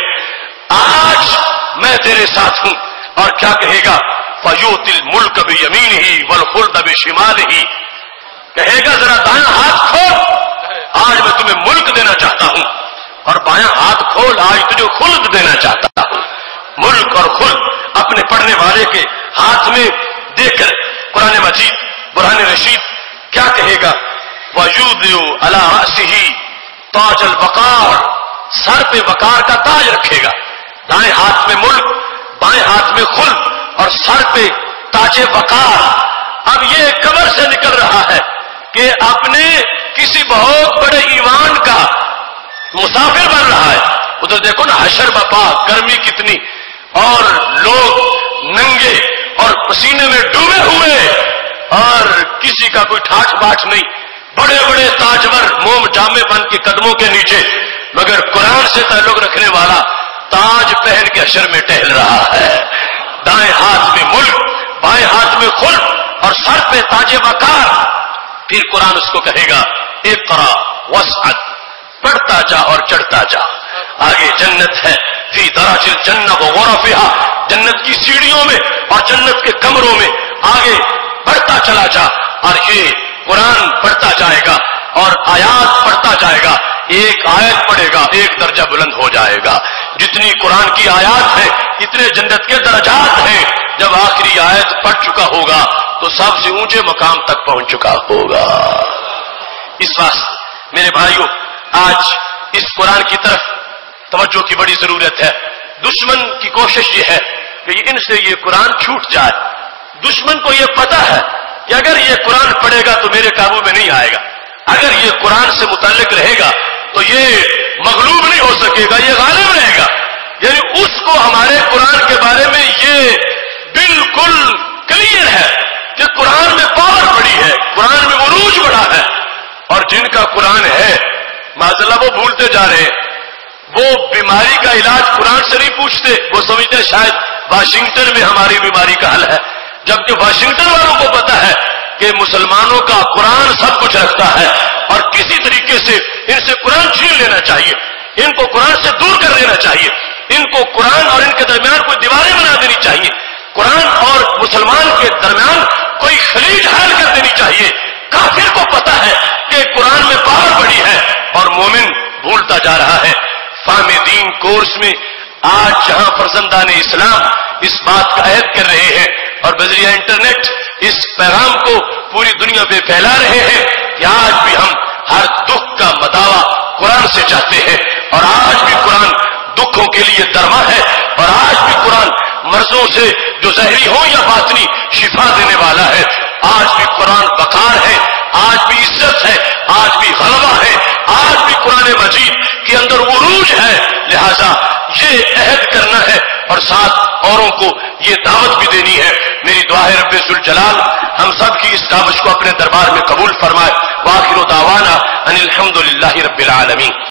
آج میں تیرے ساتھ ہوں۔ اور کیا کہے گا؟ فَيُؤْتِ الْمُلْكَ بِيَمِينِهِ وَالْخُلْدَ بِشِمَالِهِ، کہے گا ذرا دائیں ہاتھ کھول، آج میں تمہیں ملک دینا چاہتا ہوں، اور بائیں ہاتھ کھول، آج تجھے خلد دینا چاہتا ہوں۔ ملک اور خلد اپنے پڑھنے والے کے ہاتھ میں دے کر قرآن مجید برہان رشید کیا کہے گا؟ وَيُوضِعُ عَلَى رَأْسِهِ تاج الوقار، سر پہ وقار کا تاج رکھے گا، دائیں ہاتھ میں ملک، بائیں ہاتھ میں خلد، اور سر پہ تاج وقار۔ اب یہ قبر سے نکل رہا ہے کہ اپنے کسی بہت بڑے ایوان کا مسافر بن رہا ہے۔ ادھر دیکھو نا حشر بپا، گرمی کتنی، اور لوگ ننگے اور پسینے میں ڈوبے ہوئے، اور کسی کا کوئی ٹھاٹ باٹ نہیں، بڑے بڑے تاجور موم جامے بن کے قدموں کے نیچے، مگر قرآن سے تعلق رکھنے والا تاج پہن کے حشر میں ٹہل رہا ہے، دائیں ہاتھ میں ملک، بائیں ہاتھ میں خلد، اور سر پہ تاج وقار۔ پھر قرآن اس کو کہے گا اقرا واسعد، پڑھتا جا اور چڑھتا جا، آگے جنت ہے، فی دراج الجنہ وغرفہا، جنت کی سیڑھیوں میں اور جنت کے کمروں میں، آگے پڑھتا چلا جا، اور یہ قرآن پڑھتا جائے گا اور آیات پڑھتا جائے گا، ایک آیت پڑھے گا ایک درجہ بلند ہو جائے گا، جتنی قرآن کی آیات ہیں اتنے جنت کے درجات ہیں، جب آخری آیت پڑھ چکا ہوگا تو سب سے اونچے مقام تک پہنچ چکا ہوگا۔ اس واسطے میرے بھائیوں، آج اس قرآن کی طرف توجہ کی بڑی ضرورت ہے۔ دشمن کی کوشش یہ ہے کہ ان سے یہ قرآن چھوٹ جائے۔ دشمن کو یہ پتا ہے کہ اگر یہ قرآن پڑھے گا تو میرے قابو میں نہیں آئے گا، اگر یہ قرآن سے متعلق رہے گا تو یہ مغلوب نہیں ہو سکے گا، یہ غالب رہے گا۔ یعنی اس کو ہمارے قرآن کے بارے میں یہ بالکل کلیئر ہے کہ قرآن میں پاور بڑی ہے، قرآن میں عروج بڑا ہے، اور جن کا قرآن ہے معذاللہ وہ بھولتے جا رہے ہیں، وہ بیماری کا علاج قرآن سے نہیں پوچھتے، وہ سمجھتے شاید واشنگٹن میں ہماری بیماری کا حل ہے، جبکہ واشنگٹن والوں کو پتا ہے کہ مسلمانوں کا قرآن سب کچھ رکھتا ہے، اور کسی طریقے سے ان سے قرآن چھین لینا چاہیے، ان کو قرآن سے دور کر دینا چاہیے، ان کو قرآن اور ان کے درمیان کوئی دیواریں بنا دینی چاہیے۔ قرآن اور مسلمان کے درمیان کوئی خلیج حائل کر دینی چاہیے. کافر کو پتا ہے کہ قرآن میں پاور بڑی ہے اور مومن بھولتا جا رہا ہے. فہم دین کورس میں آج جہاں فرزندان اسلام اس بات کا عہد کر رہے ہیں اور بذریعہ انٹرنیٹ اس پیغام کو پوری دنیا پہ پھیلا رہے ہیں کہ آج بھی ہم ہر دکھ کا مداوا قرآن سے چاہتے ہیں اور آج بھی قرآن دکھوں کے لیے دروا ہے اور آج بھی قرآن مرضوں سے جو ظاہری ہو یا باطنی شفا دینے والا ہے. آج بھی قرآن وقار ہے, آج بھی عزت ہے, آج بھی غلبہ ہے, آج بھی قرآن مجید کے اندر عروج ہے. لہذا یہ عہد کرنا ہے اور ساتھ اوروں کو یہ دعوت بھی دینی ہے. میری دعا ہے رب ذوالجلال ہم سب کی اس کاوش کو اپنے دربار میں قبول فرمائے. وآخر دعوانا ان الحمد للہ رب العالمین.